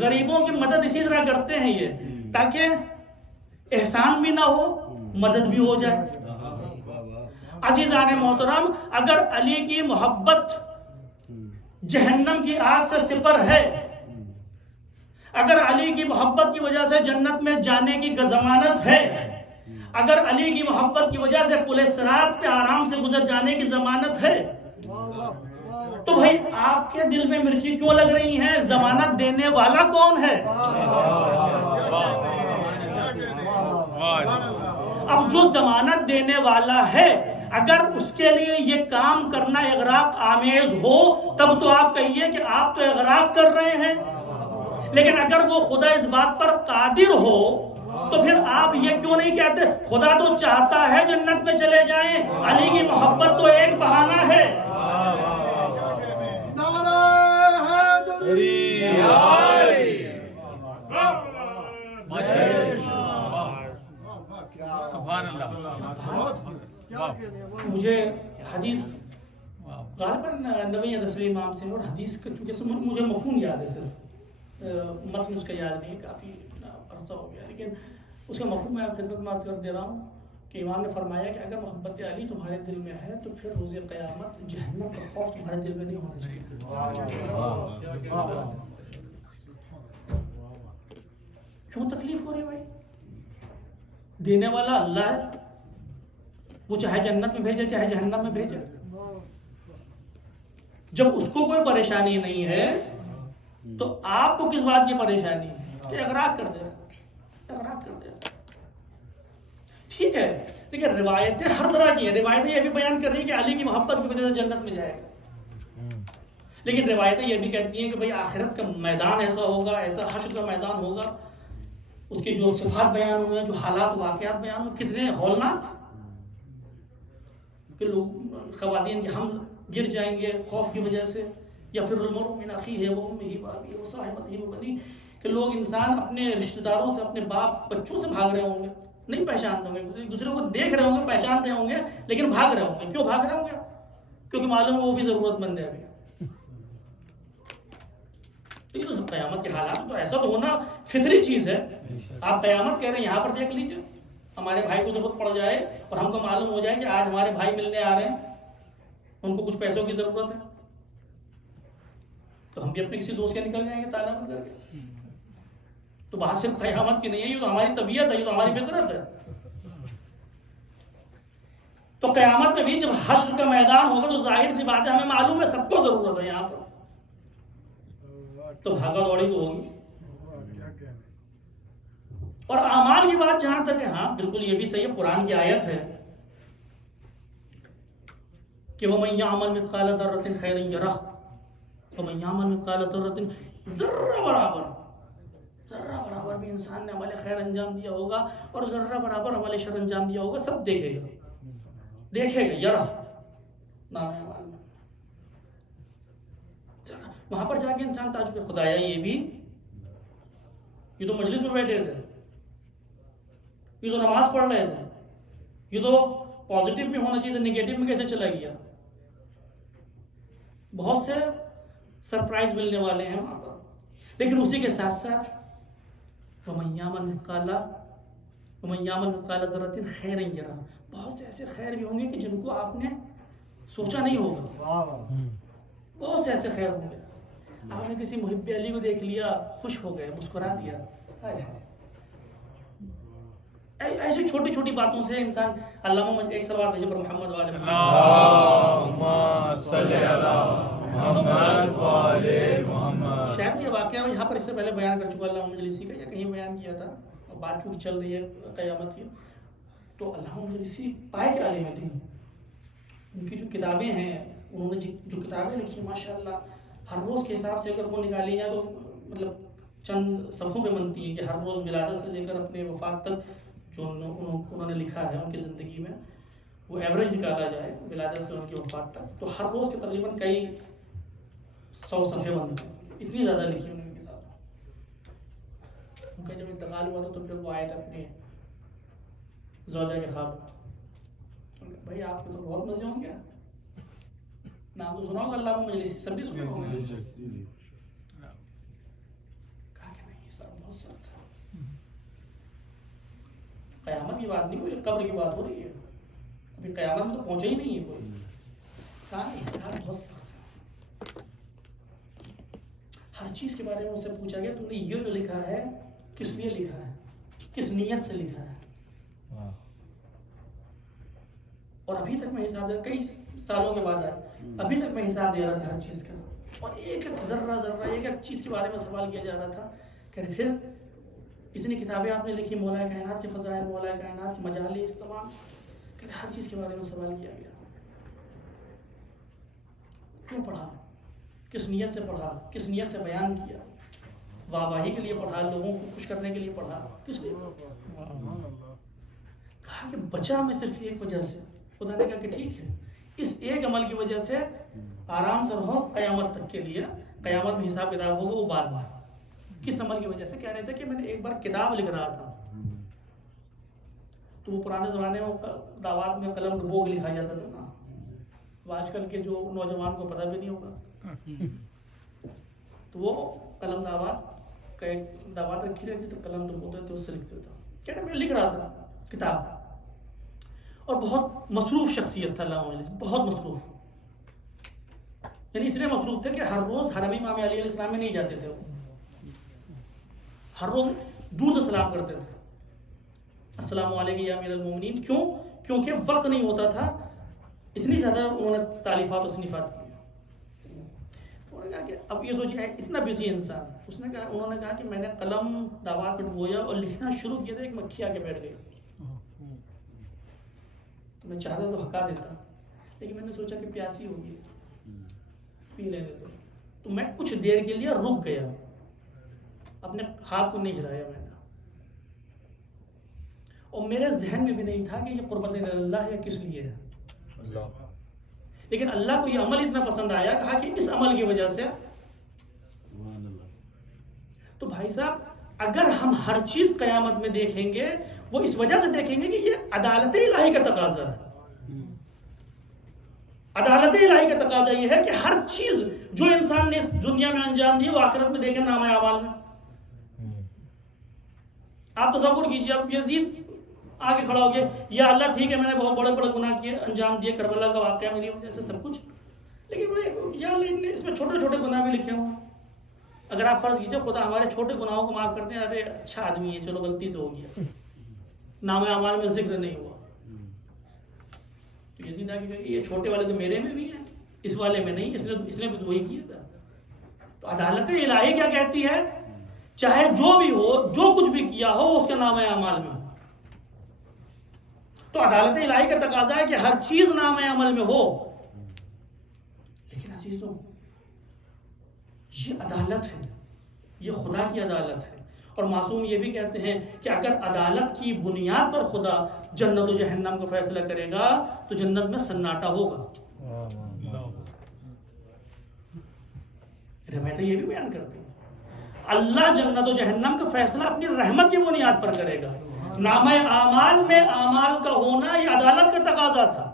غریبوں کی مدد اسی طرح کرتے ہیں یہ تاکہ احسان بھی نہ ہو، مدد بھی ہو جائے۔ عزیزان محترم، اگر علی کی محبت جہنم کی آگ سے سپر ہے، اگر علی کی محبت کی وجہ سے جنت میں جانے کی ضمانت ہے، اگر علی کی محبت کی وجہ سے پل صراط پہ آرام سے گزر جانے کی ضمانت ہے، تو بھائی آپ کے دل میں مرچی کیوں لگ رہی ہیں؟ ضمانت دینے والا کون ہے؟ اب جو ضمانت دینے والا ہے، اگر اس کے لیے یہ کام کرنا اغراق آمیز ہو تب تو آپ کہیے کہ آپ تو اغراق کر رہے ہیں، لیکن اگر وہ خدا اس بات پر قادر ہو تو پھر آپ یہ کیوں نہیں کہتے خدا تو چاہتا ہے جنت میں چلے جائیں، علی کی محبت تو ایک بہانہ ہے۔ سبحان اللہ۔ مجھے حدیث غالباً 9ویں یا 10ویں امام سے، اور حدیث کا چونکہ مجھے مفہوم یاد ہے، صرف متن اس کا یاد نہیں، کافی عرصہ ہو گیا، لیکن اس کا مفہوم میں آپ خدمت میں عرض کر دے رہا ہوں کہ امام نے فرمایا کہ اگر محبت علی تمہارے دل میں ہے تو پھر روز قیامت جہنم کا خوف تمہارے دل میں نہیں ہونا چاہیے۔ کیوں تکلیف ہو رہی ہے بھائی؟ دینے والا اللہ ہے، وہ چاہے جنت میں بھیجے چاہے جہنم میں بھیجے. جب اس کو کوئی پریشانی نہیں ہے تو آپ کو کس بات کی پریشانی ہے کہ اغراق کر دے رہا. ٹھیک ہے لیکن روایتیں ہر طرح کی ہیں. روایتیں یہ بھی بیان کر رہی ہیں کہ علی کی محبت کی وجہ سے جنت میں جائے گا, لیکن روایتیں یہ بھی کہتی ہیں کہ بھئی آخرت کا میدان ایسا ہوگا, ایسا حشر کا میدان ہوگا, اس کے جو صفات بیان ہوئے ہیں, جو حالات واقعات بیان ہوئے, کتنے ہولناک کہ لوگ خواتین کے حمل گر جائیں گے خوف کی وجہ سے, یا پھر المرء من اخیہ و امہ و ابیہ و صاحبتہ و بنیہ, کہ لوگ انسان اپنے رشتہ داروں سے, اپنے باپ بچوں سے بھاگ رہے ہوں گے, نہیں پہچانتے ہوں گے, ایک دوسرے کو دیکھ رہے ہوں گے, پہچان رہے ہوں گے, لیکن بھاگ رہے ہوں گے. کیوں بھاگ رہے ہوں گے؟ کیونکہ معلوم ہے وہ بھی ضرورت مند ہے ابھی. یہ تو قیامت کے حالات تو ایسا تو ہونا فطری چیز ہے. آپ قیامت کہہ رہے ہیں, یہاں پر دیکھ لیجیے, ہمارے بھائی کو ضرورت پڑ جائے اور ہم کو معلوم ہو جائے کہ آج ہمارے بھائی ملنے آ رہے ہیں, ان کو کچھ پیسوں کی ضرورت ہے, تو ہم بھی اپنے کسی دوست کے نکل جائیں گے تالا بند کر کے. تو بات صرف قیامت کی نہیں ہے, یہ تو ہماری طبیعت ہے, یہ تو ہماری فطرت ہے. تو قیامت میں بھی جب حشر کا میدان ہوگا تو ظاہر سی بات ہے, ہمیں معلوم ہے سب کو ضرورت ہے یہاں پر, تو بھاگا دوڑی تو ہوگی. اور اعمال کی بات جہاں تک ہے, ہاں بالکل یہ بھی صحیح ہے, قرآن کی آیت ہے کہ وَمَن يَعْمَلْ مِثْقَالَ ذَرَّةٍ خَيْرًا يَرَهُ وَمَن يَعْمَلْ مِثْقَالَ ذَرَّةٍ ذرہ برابر بھی انسان نے عمل خیر انجام دیا ہوگا اور ذرہ برابر عمل شر انجام دیا ہوگا, سب دیکھے گا. یرہ نام ہے اعمال میں. وہاں پر جا کے انسان تعجب, خدایا یہ تو مجلس میں بیٹھے تھے, یہ تو نماز پڑھ رہے تھے, یہ تو پازیٹیو بھی ہونا چاہیے تھا, نگیٹو میں کیسے چلا گیا. بہت سے سرپرائز ملنے والے ہیں وہاں پر. لیکن اسی کے ساتھ ساتھ وَمَن يَعْمَلْ مِثْقَالَ ذَرَّةٍ خَيْرًا يَرَهُ, بہت سے ایسے خیر بھی ہوں گے کہ جن کو آپ نے سوچا نہیں ہوگا. بہت سے ایسے خیر ہوں گے. آپ نے کسی محب علی کو دیکھ لیا, خوش ہو گئے, مسکرا دیا. ایسی چھوٹی چھوٹی باتوں سے انسان, علامہ ایک سلوات بھیجے پر محمد والے اللہم صلی علی محمد والے محمد. شاید یہ واقعہ میں یہاں پر اس سے پہلے بیان کر چکا علامہ مجلسی کا, یا کہیں بیان کیا تھا, بات چونکہ چل رہی ہے قیامت کی. تو علامہ مجلسی پائے کے عالم تھے, ان کی جو کتابیں ہیں, انہوں نے جو کتابیں لکھی ماشاءاللہ, ہر روز کے حساب سے اگر وہ نکالی جائے تو مطلب چند صفحوں پہ بنتی ہیں, کہ ہر روز ولادت سے لے کر اپنے وفات تک جو انہوں نے لکھا ہے ان کی زندگی میں, وہ ایوریج نکالا جائے ولادت سے ان کی وفات تک, تو ہر روز کے تقریباً کئی 100 صفحے بنتے ہیں. اتنی زیادہ لکھی انہوں نے کتاب. ان کا جب انتقال ہوا تھا تو پھر وہ آئے تھے اپنے زوجہ کے خواب میں, بھائی آپ کو تو بہت مزے ہوں گے, نام تو سنا ہوگا علامہ مجلسی, سب بھی سنے ہوں گے. کہا کہ نہیں, یہ سب بہت سخت ہے. قیامت کی بات نہیں ہو رہی, قبر کی بات ہو رہی ہے, ابھی قیامت میں تو پہنچے ہی نہیں ہے کوئی. کہا حساب بہت سخت ہے. ہر چیز کے بارے میں ان سے پوچھا گیا, تم نے یہ جو لکھا ہے کس لیے لکھا ہے, کس نیت سے لکھا ہے. اور ابھی تک میں حساب دے رہا, کئی سالوں کے بعد آئے, ابھی تک میں حساب دے رہا تھا ہر چیز کا, اور ایک ایک ذرہ ایک ایک چیز کے بارے میں سوال کیا جا رہا تھا. کہ پھر اتنی کتابیں آپ نے لکھی, مولا کائنات کے فضائل, مولا کائنات کے مجالس تمام, کہ ہر چیز کے بارے میں سوال کیا گیا. کیوں پڑھا, کس نیت سے پڑھا, کس نیت سے بیان کیا, واہ واہی کے لیے پڑھا, لوگوں کو خوش کرنے کے لیے پڑھا, کس لیے؟ کہا کہ بچا میں صرف ایک وجہ سے. خدا نے کہا کہ ٹھیک ہے, اس ایک عمل کی وجہ سے آرام سے رہو قیامت تک کے لیے, قیامت میں حساب کتاب ہوگا وہ بار بار. کس عمل کی وجہ سے؟ کہہ رہے تھے کہ میں نے ایک بار کتاب لکھ رہا تھا, تو وہ پرانے زمانے میں دعوات میں قلم ڈبو کے لکھا جاتا تھا نا, آج کل کے جو نوجوان کو پتہ بھی نہیں ہوگا, تو وہ قلم دعوات کا ایک دعوات رکھی رہتی تو قلم ڈبوتے تھے, اس سے لکھتے تھا. کہہ رہے میں لکھ رہا تھا کتاب, اور بہت مصروف شخصیت تھا علامہ مجلسی, بہت مصروف, یعنی اتنے مصروف تھے کہ ہر روز حرم امام علی علیہ السلام میں نہیں جاتے تھے. ہر روز دور سے سلام کرتے تھے, السلام علیکم یا امیر المومنین. کیوں؟ کیونکہ وقت نہیں ہوتا تھا، اتنی زیادہ انہوں نے تالیفات و تصنیفات کی. انہوں نے کہا کہ اب یہ سوچیے اتنا بزی انسان، انہوں نے کہا کہ میں نے قلم دعوات پر بویا اور لکھنا شروع کیا تھا، ایک مکھی آ کے بیٹھ گئی. تو میں چاہتا تو ہکا دیتا، لیکن میں نے سوچا کہ پیاسی ہوگی، پی لینے دو. تو میں کچھ دیر کے لیے رک گیا، اپنے ہاتھ کو نہیں ہلایا میں نے، اور میرے ذہن میں بھی نہیں تھا کہ یہ قربت اللہ یا کس لیے ہے. لیکن اللہ کو یہ عمل اتنا پسند آیا، کہا کہ اس عمل کی وجہ سے. تو بھائی صاحب اگر ہم ہر چیز قیامت میں دیکھیں گے، وہ اس وجہ سے دیکھیں گے کہ یہ عدالت الہی کا تقاضا ہے. عدالت الہی کا تقاضا یہ ہے کہ ہر چیز جو انسان نے اس دنیا میں انجام دی وہ آخرت میں دیکھیں نامہ اعمال میں. آپ تصور کیجیے، اب یزید آگے کھڑا ہو گیا، یا اللہ ٹھیک ہے میں نے بہت بڑے بڑے گناہ کیے، انجام دیے، کربلا کا واقعہ میری وجہ سے سب کچھ، لیکن یا اللہ اس میں چھوٹے چھوٹے گناہ بھی لکھے ہوئے. اگر آپ فرض کیجیے خدا ہمارے چھوٹے گناہوں کو معاف کرتے ہیں، ارے اچھا آدمی ہے، چلو غلطی سے ہو گیا، نامہ اعمال میں ذکر نہیں ہوا. تو یزید آگے کہ یہ چھوٹے والے تو میرے میں بھی ہیں، اس والے میں نہیں، اس نے بھی تو وہی کیا تھا. تو عدالت الہی کیا کہتی ہے؟ چاہے جو بھی ہو، جو کچھ بھی کیا ہو، اس کا نامہ اعمال میں. تو عدالت الہی کا تقاضا ہے کہ ہر چیز نامہ عمل میں ہو. لیکن عزیزوں یہ عدالت ہے، یہ خدا کی عدالت ہے. اور معصوم یہ بھی کہتے ہیں کہ اگر عدالت کی بنیاد پر خدا جنت و جہنم کا فیصلہ کرے گا تو جنت میں سناٹا ہوگا. روایتیں یہ بھی بیان کرتی ہیں اللہ جنت و جہنم کا فیصلہ اپنی رحمت کی بنیاد پر کرے گا. نامہ اعمال میں اعمال کا ہونا یہ عدالت کا تقاضا تھا،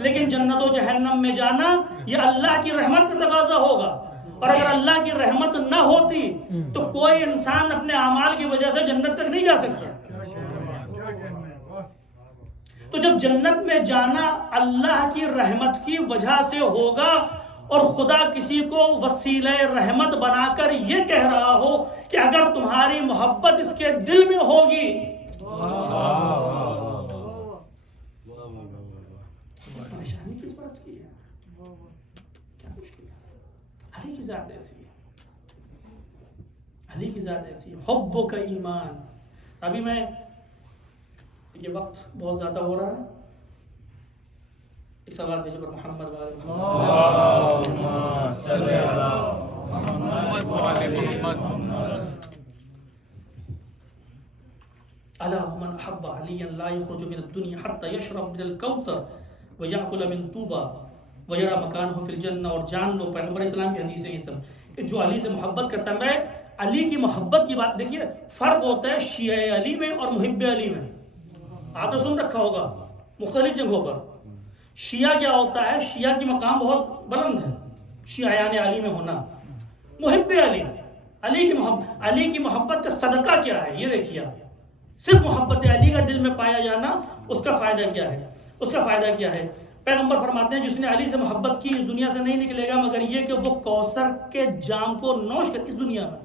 لیکن جنت و جہنم میں جانا یہ اللہ کی رحمت کا تقاضا ہوگا. اور اگر اللہ کی رحمت نہ ہوتی تو کوئی انسان اپنے اعمال کی وجہ سے جنت تک نہیں جا سکتا. تو جب جنت میں جانا اللہ کی رحمت کی وجہ سے ہوگا، اور خدا کسی کو وسیلہ رحمت بنا کر یہ کہہ رہا ہو کہ اگر تمہاری محبت اس کے دل میں ہوگی، پریشانی کس بات کی ہے؟ کیا مشکل ہے؟ علی کی ذات ایسی ہے، علی کی ذات ایسی ہے. حب کا ایمان. ابھی میں یہ وقت بہت زیادہ ہو رہا ہے، ایک سوال بھیجو پر محمد الا من احب علیا لا يخرج من الدنيا حتى يشرب من الكوثر ويأكل من طوبى ويرى مكانه في الجنة. اور جان لو پیغمبر اسلام کی حدیث ہے یہ سب کہ جو علی سے محبت کرتا ہے. میں علی کی محبت کی بات دیکھیے، فرق ہوتا ہے شیعہ علی میں اور محب علی میں. آپ نے سن رکھا ہوگا مختلف جگہوں پر. شیعہ کیا ہوتا ہے؟ شیعہ کی مقام بہت بلند ہے، شیعیان علی میں ہونا. محب علی، علی کی محبت کا صدقہ کیا ہے یہ دیکھیے. صرف محبت علی کا دل میں پایا جانا، اس کا فائدہ کیا ہے؟ اس کا فائدہ کیا ہے؟ پیغمبر فرماتے ہیں جس نے علی سے محبت کی اس دنیا سے نہیں نکلے گا مگر یہ کہ وہ کوثر کے جام کو نوش کر اس دنیا میں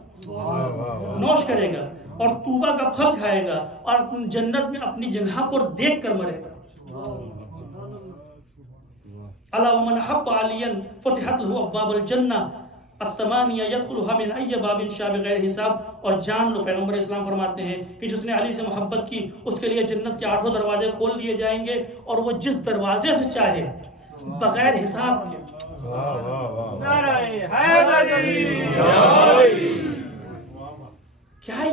نوش کرے گا اور طوبہ کا پھل کھائے گا اور جنت میں اپنی جگہ کو دیکھ کر مرے گا. الا ومن حب علیا فتحت له ابواب الجنہ الثمانیہ يدخلها من ای باب شاء بغیر حساب. اور جان لو پیغمبر اسلام فرماتے ہیں کہ جس نے علی سے محبت کی اس کے لیے جنت کے 8 دروازے کھول دیے جائیں گے اور وہ جس دروازے سے چاہے بغیر حساب کے. نعرہ حیدری. کیا ہے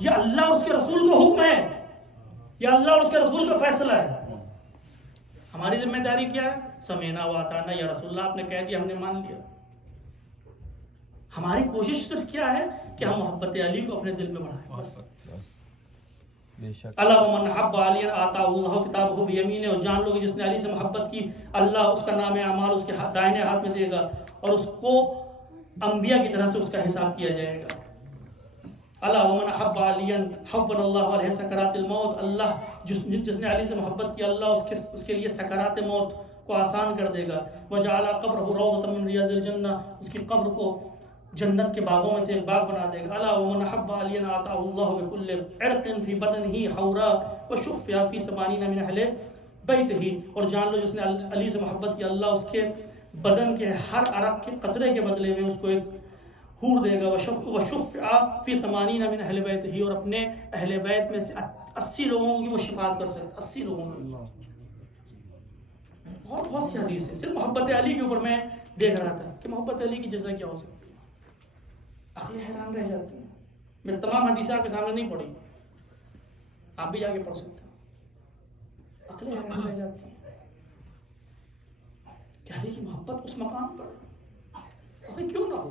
یہ اللہ اور اس کے رسول کا حکم ہے، یہ اللہ اور اس کے رسول کا فیصلہ ہے. ہماری ذمہ داری کیا ہے؟ سمینا و اطعنا، یا رسول اللہ آپ نے کہہ دیا ہم نے مان لیا. ہماری کوشش صرف کیا ہے کہ ہم محبت علی کو اپنے دل میں بڑھائیں بس. اللہ ومن حب علی آتا اللہ کتابہ بیمینہ. اور جان لو کہ جس نے علی سے محبت کی اللہ اس کا نام اعمال اس کے دائنے ہاتھ میں دے گا اور اس کو انبیاء کی طرح سے اس کا حساب کیا جائے گا. اللہ ومن حب علی حول اللہ علیہ سکرات الموت. اللہ جس نے علی سے محبت کی اللہ اس کے لیے سکرات موت کو آسان کر دے گا. وجعل قبرہ روضۃ من ریاض الجنہ. اس کی قبر کو جنت کے باغوں میں سے ایک باغ بنا دے گا. الا ومن حب علی آتاہ اللہ بكل عرق فی بدنہ حورا وشفع فی 80 من اہل بیتہ. اور جان لو جس نے علی سے محبت کی اللہ اس کے بدن کے ہر عرق کے قطرے کے بدلے میں اس کو ایک حور دے گا. وشفع فی 80 من اہل بیتہ. اور اپنے اہل بیت میں سے 80 لوگوں کی وہ شفاعت کر سکتا. 80 لوگوں کی. بہت سی حدیث ہے. صرف محبت علی کے اوپر میں دیکھ رہا تھا کہ محبت علی کی جزا کیا ہو سکتی ہے. عقلیں حیران رہ جاتی ہیں. میں تمام حدیثیں آپ کے سامنے نہیں پڑھی, آپ بھی جا کے پڑھ سکتے ہیں. عقلیں حیران رہ جاتی ہیں کہ علی کی محبت اس مقام پر ابھی کیوں نہ ہو.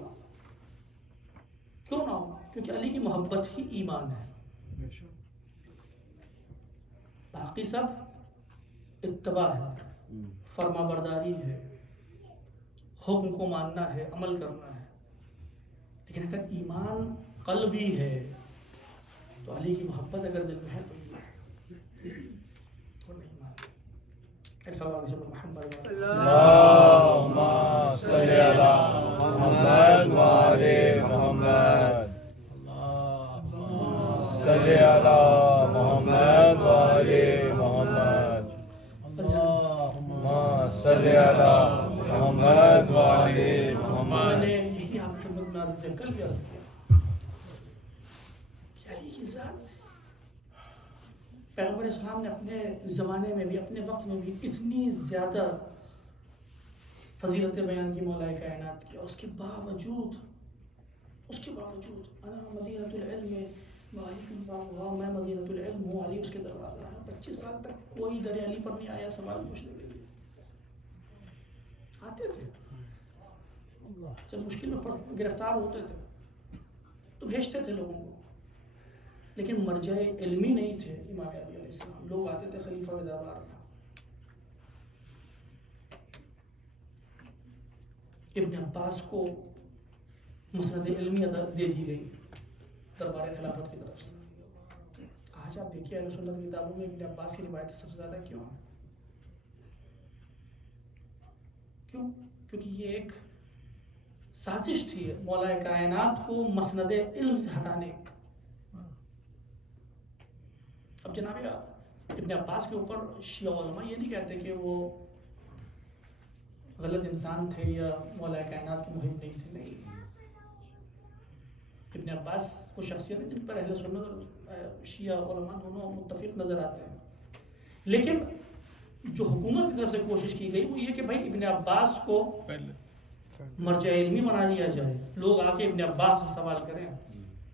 کیوں نہ ہو؟ کیونکہ علی کی محبت ہی ایمان ہے. باقی سب اتباع ہے, فرما برداری ہے, حکم کو ماننا ہے, عمل کرنا ہے. لیکن اگر ایمان قلبی ہے تو علی کی محبت اگر دل میں ہے تو ایمان. ایک سوال محمد اللہم صلی علی محمد وآل محمد. صلی علی محمد وآل محمد. صلی علی محمد وآل محمد. میں نے یہی آپ کی خدمت میں عرض کیا, کل بھی عرض کیا کہ علی کی ذات پیغمبر اسلام نے اپنے زمانے میں بھی اپنے وقت میں بھی اتنی زیادہ فضیلتیں بیان کی مولا کائنات کی, اور اس کے باوجود انا مدینۃ العلم میں مدینۃ العلم ہوں, علی اس کے دروازہ ہے. 25 سال تک کوئی در علی پر نہیں آیا سوال پوچھنے کے لیے. آتے تھے جب مشکل میں گرفتار ہوتے تھے تو بھیجتے تھے لوگوں کو, لیکن مرجع علمی نہیں تھے امام علی علیہ السلام. لوگ آتے تھے خلیفہ کے دربار میں. ابن عباس کو مسند علمی دے دی گئی دربار خلافت کی طرف سے. آج آپ دیکھیے اہل سنت کی کتابوں میں ابن عباس کی روایت سب سے زیادہ کیوں ہے؟ کیوں؟ کیونکہ یہ ایک سازش تھی مولا کائنات کو مسند علم سے ہٹانے. اب جناب ابن عباس کے اوپر شیعہ علماء یہ نہیں کہتے کہ وہ غلط انسان تھے یا مولا کائنات کی مہم نہیں تھی. نہیں, ابن عباس وہ شخصیت ہے جن پر اہل سنت اور شیعہ علماء دونوں متفق نظر آتے ہیں. لیکن جو حکومت کی طرف سے کوشش کی گئی وہ یہ کہ بھائی ابن عباس کو مرجع علمی بنا دیا جائے, لوگ آ کے ابن عباس سے سوال کریں,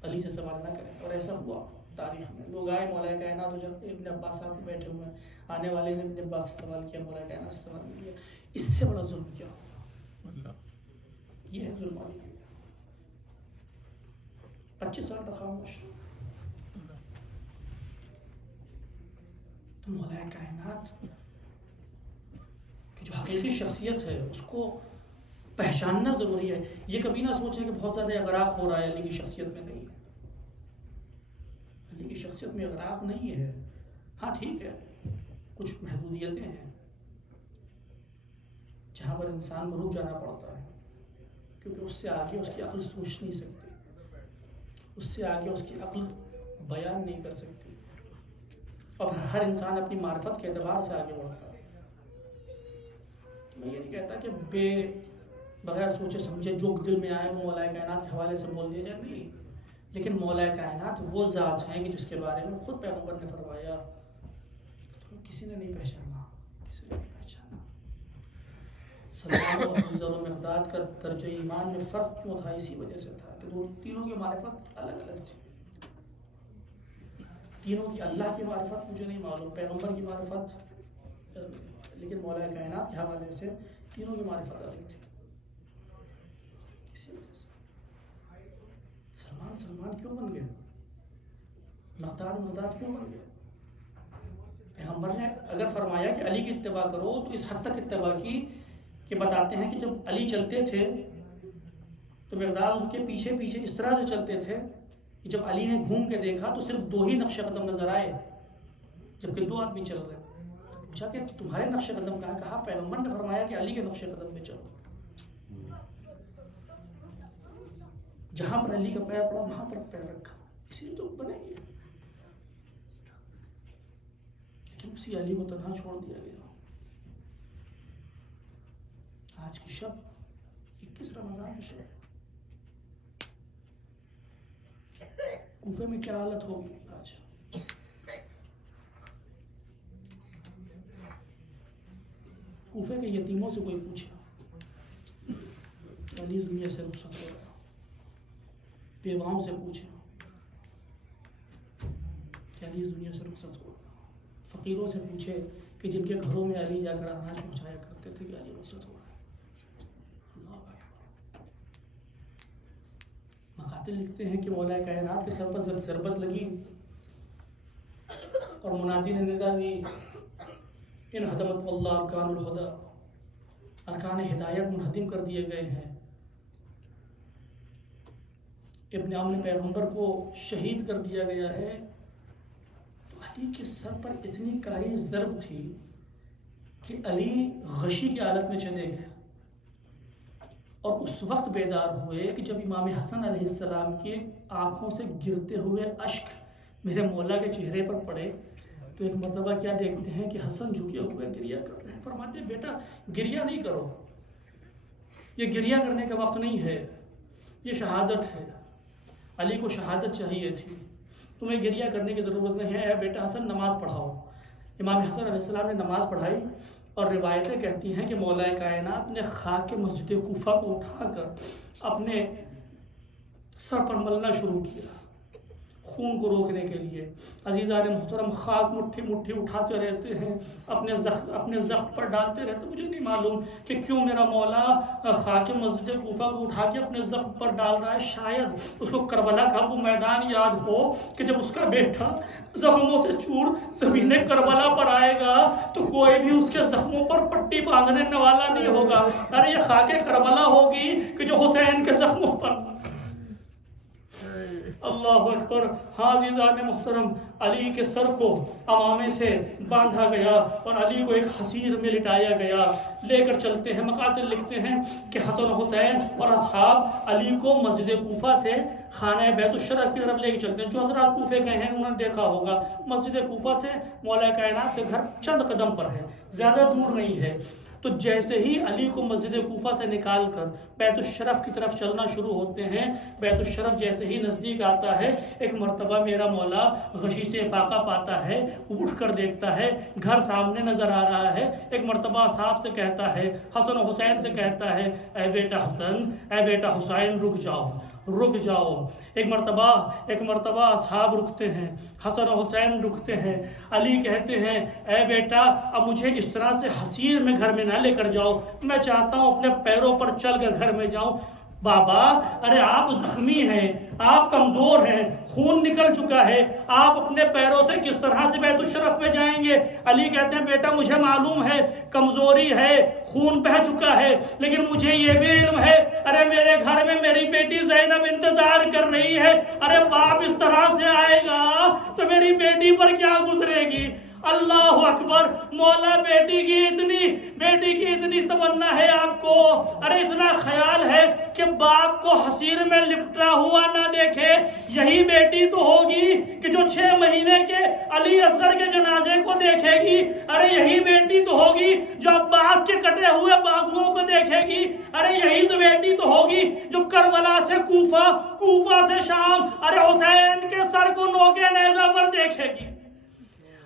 علی سے سوال نہ کریں. اور ایسا ہوا تاریخ میں. لوگ آئے مولا کائنات, اور جب ابن عباس صاحب بیٹھے ہوئے ہیں, آنے والے نے ابن عباس سے سوال کیا, مولا کائنات سے سوال نہیں کیا. اس سے بڑا ظلم کیا ہوگا؟ یہ ہے ظلم علی. 25 سال تک خاموش. تو مولا کائنات کی جو حقیقی شخصیت ہے اس کو پہچاننا ضروری ہے. یہ کبھی نہ سوچیں کہ بہت زیادہ اغراق ہو رہا ہے. علی کی شخصیت میں نہیں ہے. علی کی شخصیت میں اغراق نہیں ہے. ہاں ٹھیک ہے, کچھ محدودیتیں ہیں جہاں پر انسان کو رک جانا پڑتا ہے, کیونکہ اس سے آگے اس کی عقل سوچ نہیں سکتی, اس سے آگے اس کی عقل بیان نہیں کر سکتی. اور ہر انسان اپنی معرفت کے اعتبار سے آگے بڑھتا ہے. میں یہ نہیں کہتا کہ بغیر سوچے سمجھے جو دل میں آئے وہ مولا کائنات کے حوالے سے بول دیا جائے, نہیں. لیکن مولا کائنات وہ ذات ہیں کہ جس کے بارے میں خود پیغمبر نے فرمایا کسی نے نہیں پہچانا, کسی نے نہیں پہچانا. سلمان اور حضر و مقداد کا درجہ ایمان میں فرق کیوں تھا؟ اسی وجہ سے تھا کہ وہ تینوں کی معرفت الگ الگ تھی. تینوں کی اللہ کی معرفت مجھے نہیں معلوم, پیغمبر کی معرفت, لیکن مولا کائنات کے حوالے سے تینوں کی معرفت الگ تھی. اسی وجہ سے سلمان کیوں بن گئے, مقداد کیوں بن گئے؟ پیغمبر نے اگر فرمایا کہ علی کی اتباع کرو تو اس حد تک اتباع کی کہ بتاتے ہیں کہ جب علی چلتے تھے تو مقداد ان کے پیچھے پیچھے اس طرح سے چلتے تھے کہ جب علی نے گھوم کے دیکھا تو صرف 2 ہی نقش قدم نظر آئے, جبکہ 2 آدمی چل رہے. پوچھا کہ تمہارے نقش قدم کہاں؟ کہا پیغمبر نے فرمایا کہ علی کے نقش قدم پہ چلو. جہاں پر علی کا پیر پڑا وہاں پر پیر رکھا، اسی لیے تو بنے گی. لیکن اسی علی کو تنہا چھوڑ دیا گیا. آج کی شب 21 رمضان کی شب کوفے میں کیا حالت ہوگی آج. کوفے کے یتیموں سے کوئی پوچھا علی اس دنیا سے رخصت ہو گیا. بیواؤں سے پوچھا کہ علی اس دنیا سے رخصت ہو گیا. فقیروں سے پوچھے کہ جن کے گھروں میں علی جا کر اناج پہنچایا کرتے تھے کہ علی رخصت ہو گیا. مقاتل لکھتے ہیں کہ مولا کائنات کے سر پر ضربت لگی اور منادی نے ندا دی ان ہدمت واللہ ارکان الہدا، ارکان ہدایت منہدم کر دیے گئے ہیں. ابن عم پیغمبر کو شہید کر دیا گیا ہے. تو علی کے سر پر اتنی کاری ضرب تھی کہ علی غشی کی حالت میں چلے گئے اور اس وقت بیدار ہوئے کہ جب امام حسن علیہ السلام کی آنکھوں سے گرتے ہوئے اشک میرے مولا کے چہرے پر پڑے تو ایک مرتبہ کیا دیکھتے ہیں کہ حسن جھکے ہوئے گریہ کر رہے ہیں. فرماتے ہیں بیٹا گریہ نہیں کرو، یہ گریہ کرنے کا وقت نہیں ہے، یہ شہادت ہے. علی کو شہادت چاہیے تھی، تمہیں گریہ کرنے کی ضرورت نہیں ہے. اے بیٹا حسن نماز پڑھاؤ. امام حسن علیہ السلام نے نماز پڑھائی اور روایتیں کہتی ہیں کہ مولا کائنات نے خاک مسجد کوفہ کو اٹھا کر اپنے سر پر ملنا شروع کیا خون کو روکنے کے لیے. عزیزان محترم خاک مٹھی مٹھی اٹھاتے رہتے ہیں، اپنے زخم پر ڈالتے رہتے. مجھے نہیں معلوم کہ کیوں میرا مولا خاک مسجد کوفہ کو اٹھا کے اپنے زخم پر ڈال رہا ہے. شاید اس کو کربلا کا وہ میدان یاد ہو کہ جب اس کا بیٹا زخموں سے چور زمین کربلا پر آئے گا تو کوئی بھی اس کے زخموں پر پٹی باندھنے والا نہیں ہوگا. ارے یہ خاک کربلا ہوگی کہ جو حسین کے زخموں پر. اللہ اکبر. ہاں عزیزان محترم علی کے سر کو امامے سے باندھا گیا اور علی کو ایک حصیر میں لٹایا گیا. لے کر چلتے ہیں. مقاتل لکھتے ہیں کہ حسن و حسین اور اصحاب علی کو مسجد کوفہ سے خانہ بیت الشرف کی طرف لے کے چلتے ہیں. جو حضرات کوفے گئے ہیں انہوں نے دیکھا ہوگا مسجد کوفہ سے مولا کائنات کے گھر چند قدم پر ہے، زیادہ دور نہیں ہے. تو جیسے ہی علی کو مسجد کوفہ سے نکال کر بیت الشرف کی طرف چلنا شروع ہوتے ہیں، بیت الشرف جیسے ہی نزدیک آتا ہے ایک مرتبہ میرا مولا غشی سے افاقہ پاتا ہے، اٹھ کر دیکھتا ہے گھر سامنے نظر آ رہا ہے. ایک مرتبہ صاحب سے کہتا ہے، حسن و حسین سے کہتا ہے اے بیٹا حسن اے بیٹا حسین رک جاؤ رک جاؤ. ایک مرتبہ اصحاب رکتے ہیں، حسن و حسین رکتے ہیں. علی کہتے ہیں اے بیٹا اب مجھے اس طرح سے حصیر میں گھر میں نہ لے کر جاؤ، میں چاہتا ہوں اپنے پیروں پر چل کر گھر میں جاؤں. بابا ارے آپ زخمی ہیں، آپ کمزور ہیں، خون نکل چکا ہے، آپ اپنے پیروں سے کس طرح سے بیت الشرف میں جائیں گے؟ علی کہتے ہیں بیٹا مجھے معلوم ہے کمزوری ہے، خون بہہ چکا ہے، لیکن مجھے یہ بھی علم ہے ارے میرے گھر میں میری بیٹی زینب انتظار کر رہی ہے. ارے باپ اس طرح سے آئے گا تو میری بیٹی پر کیا گزرے گی. اللہ اکبر. مولا بیٹی کی اتنی تمنا ہے آپ کو، ارے اتنا خیال ہے کہ باپ کو حصیر میں لپٹا ہوا نہ دیکھے. یہی بیٹی تو ہوگی کہ جو 6 مہینے کے علی اصغر کے جنازے کو دیکھے گی. ارے یہی بیٹی تو ہوگی جو عباس کے کٹے ہوئے بازوؤں کو دیکھے گی. ارے یہی تو بیٹی تو ہوگی جو کربلا سے کوفہ سے شام ارے حسین کے سر کو نوکے نیزہ پر دیکھے گی.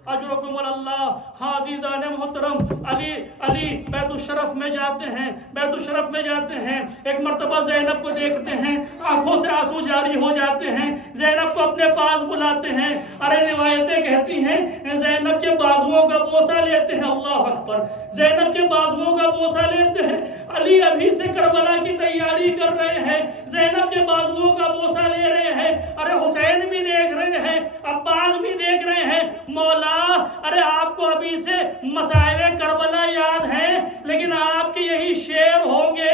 اجرکم اللہ. ہاں عزیزان محترم علی بیت الشرف میں جاتے ہیں. ایک مرتبہ زینب کو دیکھتے ہیں، آنکھوں سے آنسو جاری ہو جاتے ہیں. زینب کو اپنے پاس بلاتے ہیں. ارے روایتیں کہتی ہیں زینب کے بازوؤں کا بوسہ لیتے ہیں. اللہ اکبر. زینب کے بازوؤں کا بوسہ لیتے ہیں. علی ابھی سے کربلا کی تیاری کر رہے ہیں، زینب کے بازوؤں کا بوسہ لے رہے ہیں. ارے حسین بھی دیکھ رہے ہیں، عباس بھی دیکھ رہے ہیں. مولا ارے آپ کو ابھی سے مصائب کربلا یاد ہیں، لیکن آپ کے یہی شعر ہوں گے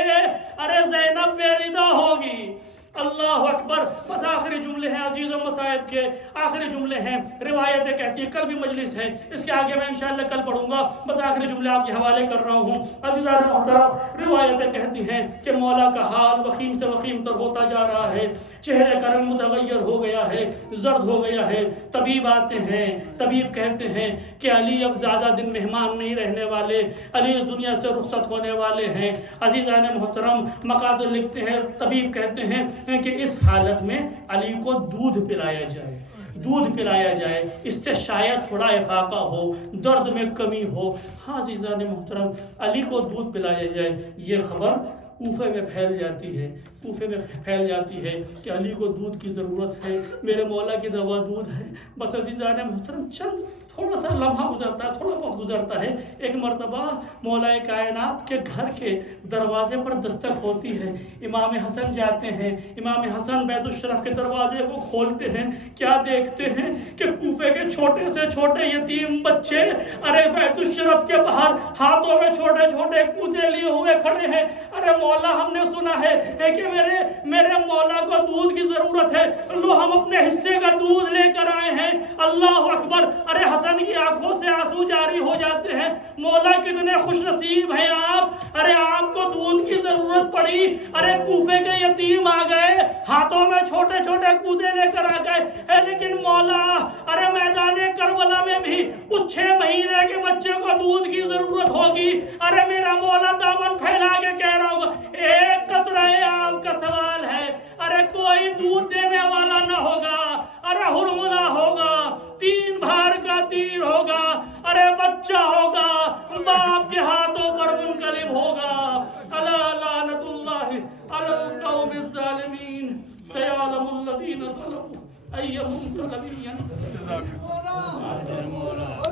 ارے زینب بے ردا ہوگی. اللہ اکبر. بس آخری جملے ہیں عزیز و مصائب کے. آخری جملے ہیں، روایتیں کہتی ہیں، کل بھی مجلس ہے، اس کے آگے میں انشاءاللہ کل پڑھوں گا، بس آخری جملے آپ کے حوالے کر رہا ہوں۔ عزیزان محترم، روایتیں کہتی ہیں کہ مولا کا حال وخیم سے وخیم تر ہوتا جا رہا ہے، چہرے کا رنگ متغیر ہو گیا ہے، زرد ہو گیا ہے۔ طبیب آتے ہیں، طبیب کہتے ہیں کہ علی اب زیادہ دن مہمان نہیں رہنے والے، علی اس دنیا سے رخصت ہونے والے ہیں۔ عزیزان محترم، مقادر لکھتے ہیں، طبیب کہتے ہیں کہ اس حالت میں علی کو دودھ پلایا جائے، دودھ پلایا جائے، اس سے شاید تھوڑا افاقہ ہو، درد میں کمی ہو۔ ہاں عزیزان محترم، علی کو دودھ پلایا جائے، یہ خبر کوفے میں پھیل جاتی ہے، کوفے میں پھیل جاتی ہے کہ علی کو دودھ کی ضرورت ہے، میرے مولا کی دوا دودھ ہے۔ بس عزیزان محترم، چند تھوڑا سا لمحہ گزرتا ہے، تھوڑا بہت گزرتا ہے۔ ایک مرتبہ مولا کائنات کے گھر کے دروازے پر دستک ہوتی ہے، امام حسن جاتے ہیں، امام حسن بیت الشرف کے دروازے کو کھولتے ہیں، کیا دیکھتے ہیں کہ کوفے کے چھوٹے سے چھوٹے یتیم بچے ارے بیت الشرف کے باہر ہاتھوں میں چھوٹے چھوٹے کوزے لیے ہوئے کھڑے ہیں۔ ارے مولا، ہم نے سنا ہے کہ میرے مولا کو دودھ کی ضرورت ہے، لو ہم اپنے حصے کا دودھ لے کر آئے ہیں۔ اللہ اکبر! ارے حسن کی آنکھوں سے آنسو جاری ہو جاتے ہیں، مولا کتنے خوش نصیب ہیں آپ، ارے آپ کو دودھ کی ضرورت پڑی، ارے کوفے کے یتیم آ گئے، ہاتھوں میں چھوٹے چھوٹے کوزے لے کر آ گئے، لیکن مولا ارے میدان کربلا میں بھی اس 6 مہینے کے بچے کو دودھ کی ضرورت ہوگی۔ ارے میرا مولا دامن پھیلا کے کہہ رہا ہوگا، ایک قطرہ آپ کا سوال ہے، ارے کوئی دودھ دینے والا نہ ہوگا، ارے ہرملا ہوگا، 3 بھار کا تیر ہوگا، ارے بچہ ہوگا، باپ کے ہاتھوں پر منقلب ہوگا۔ الا لعنت اللہ علی القوم الظالمین، سیعلم الذین ظلموا ای منقلب ینقلبون۔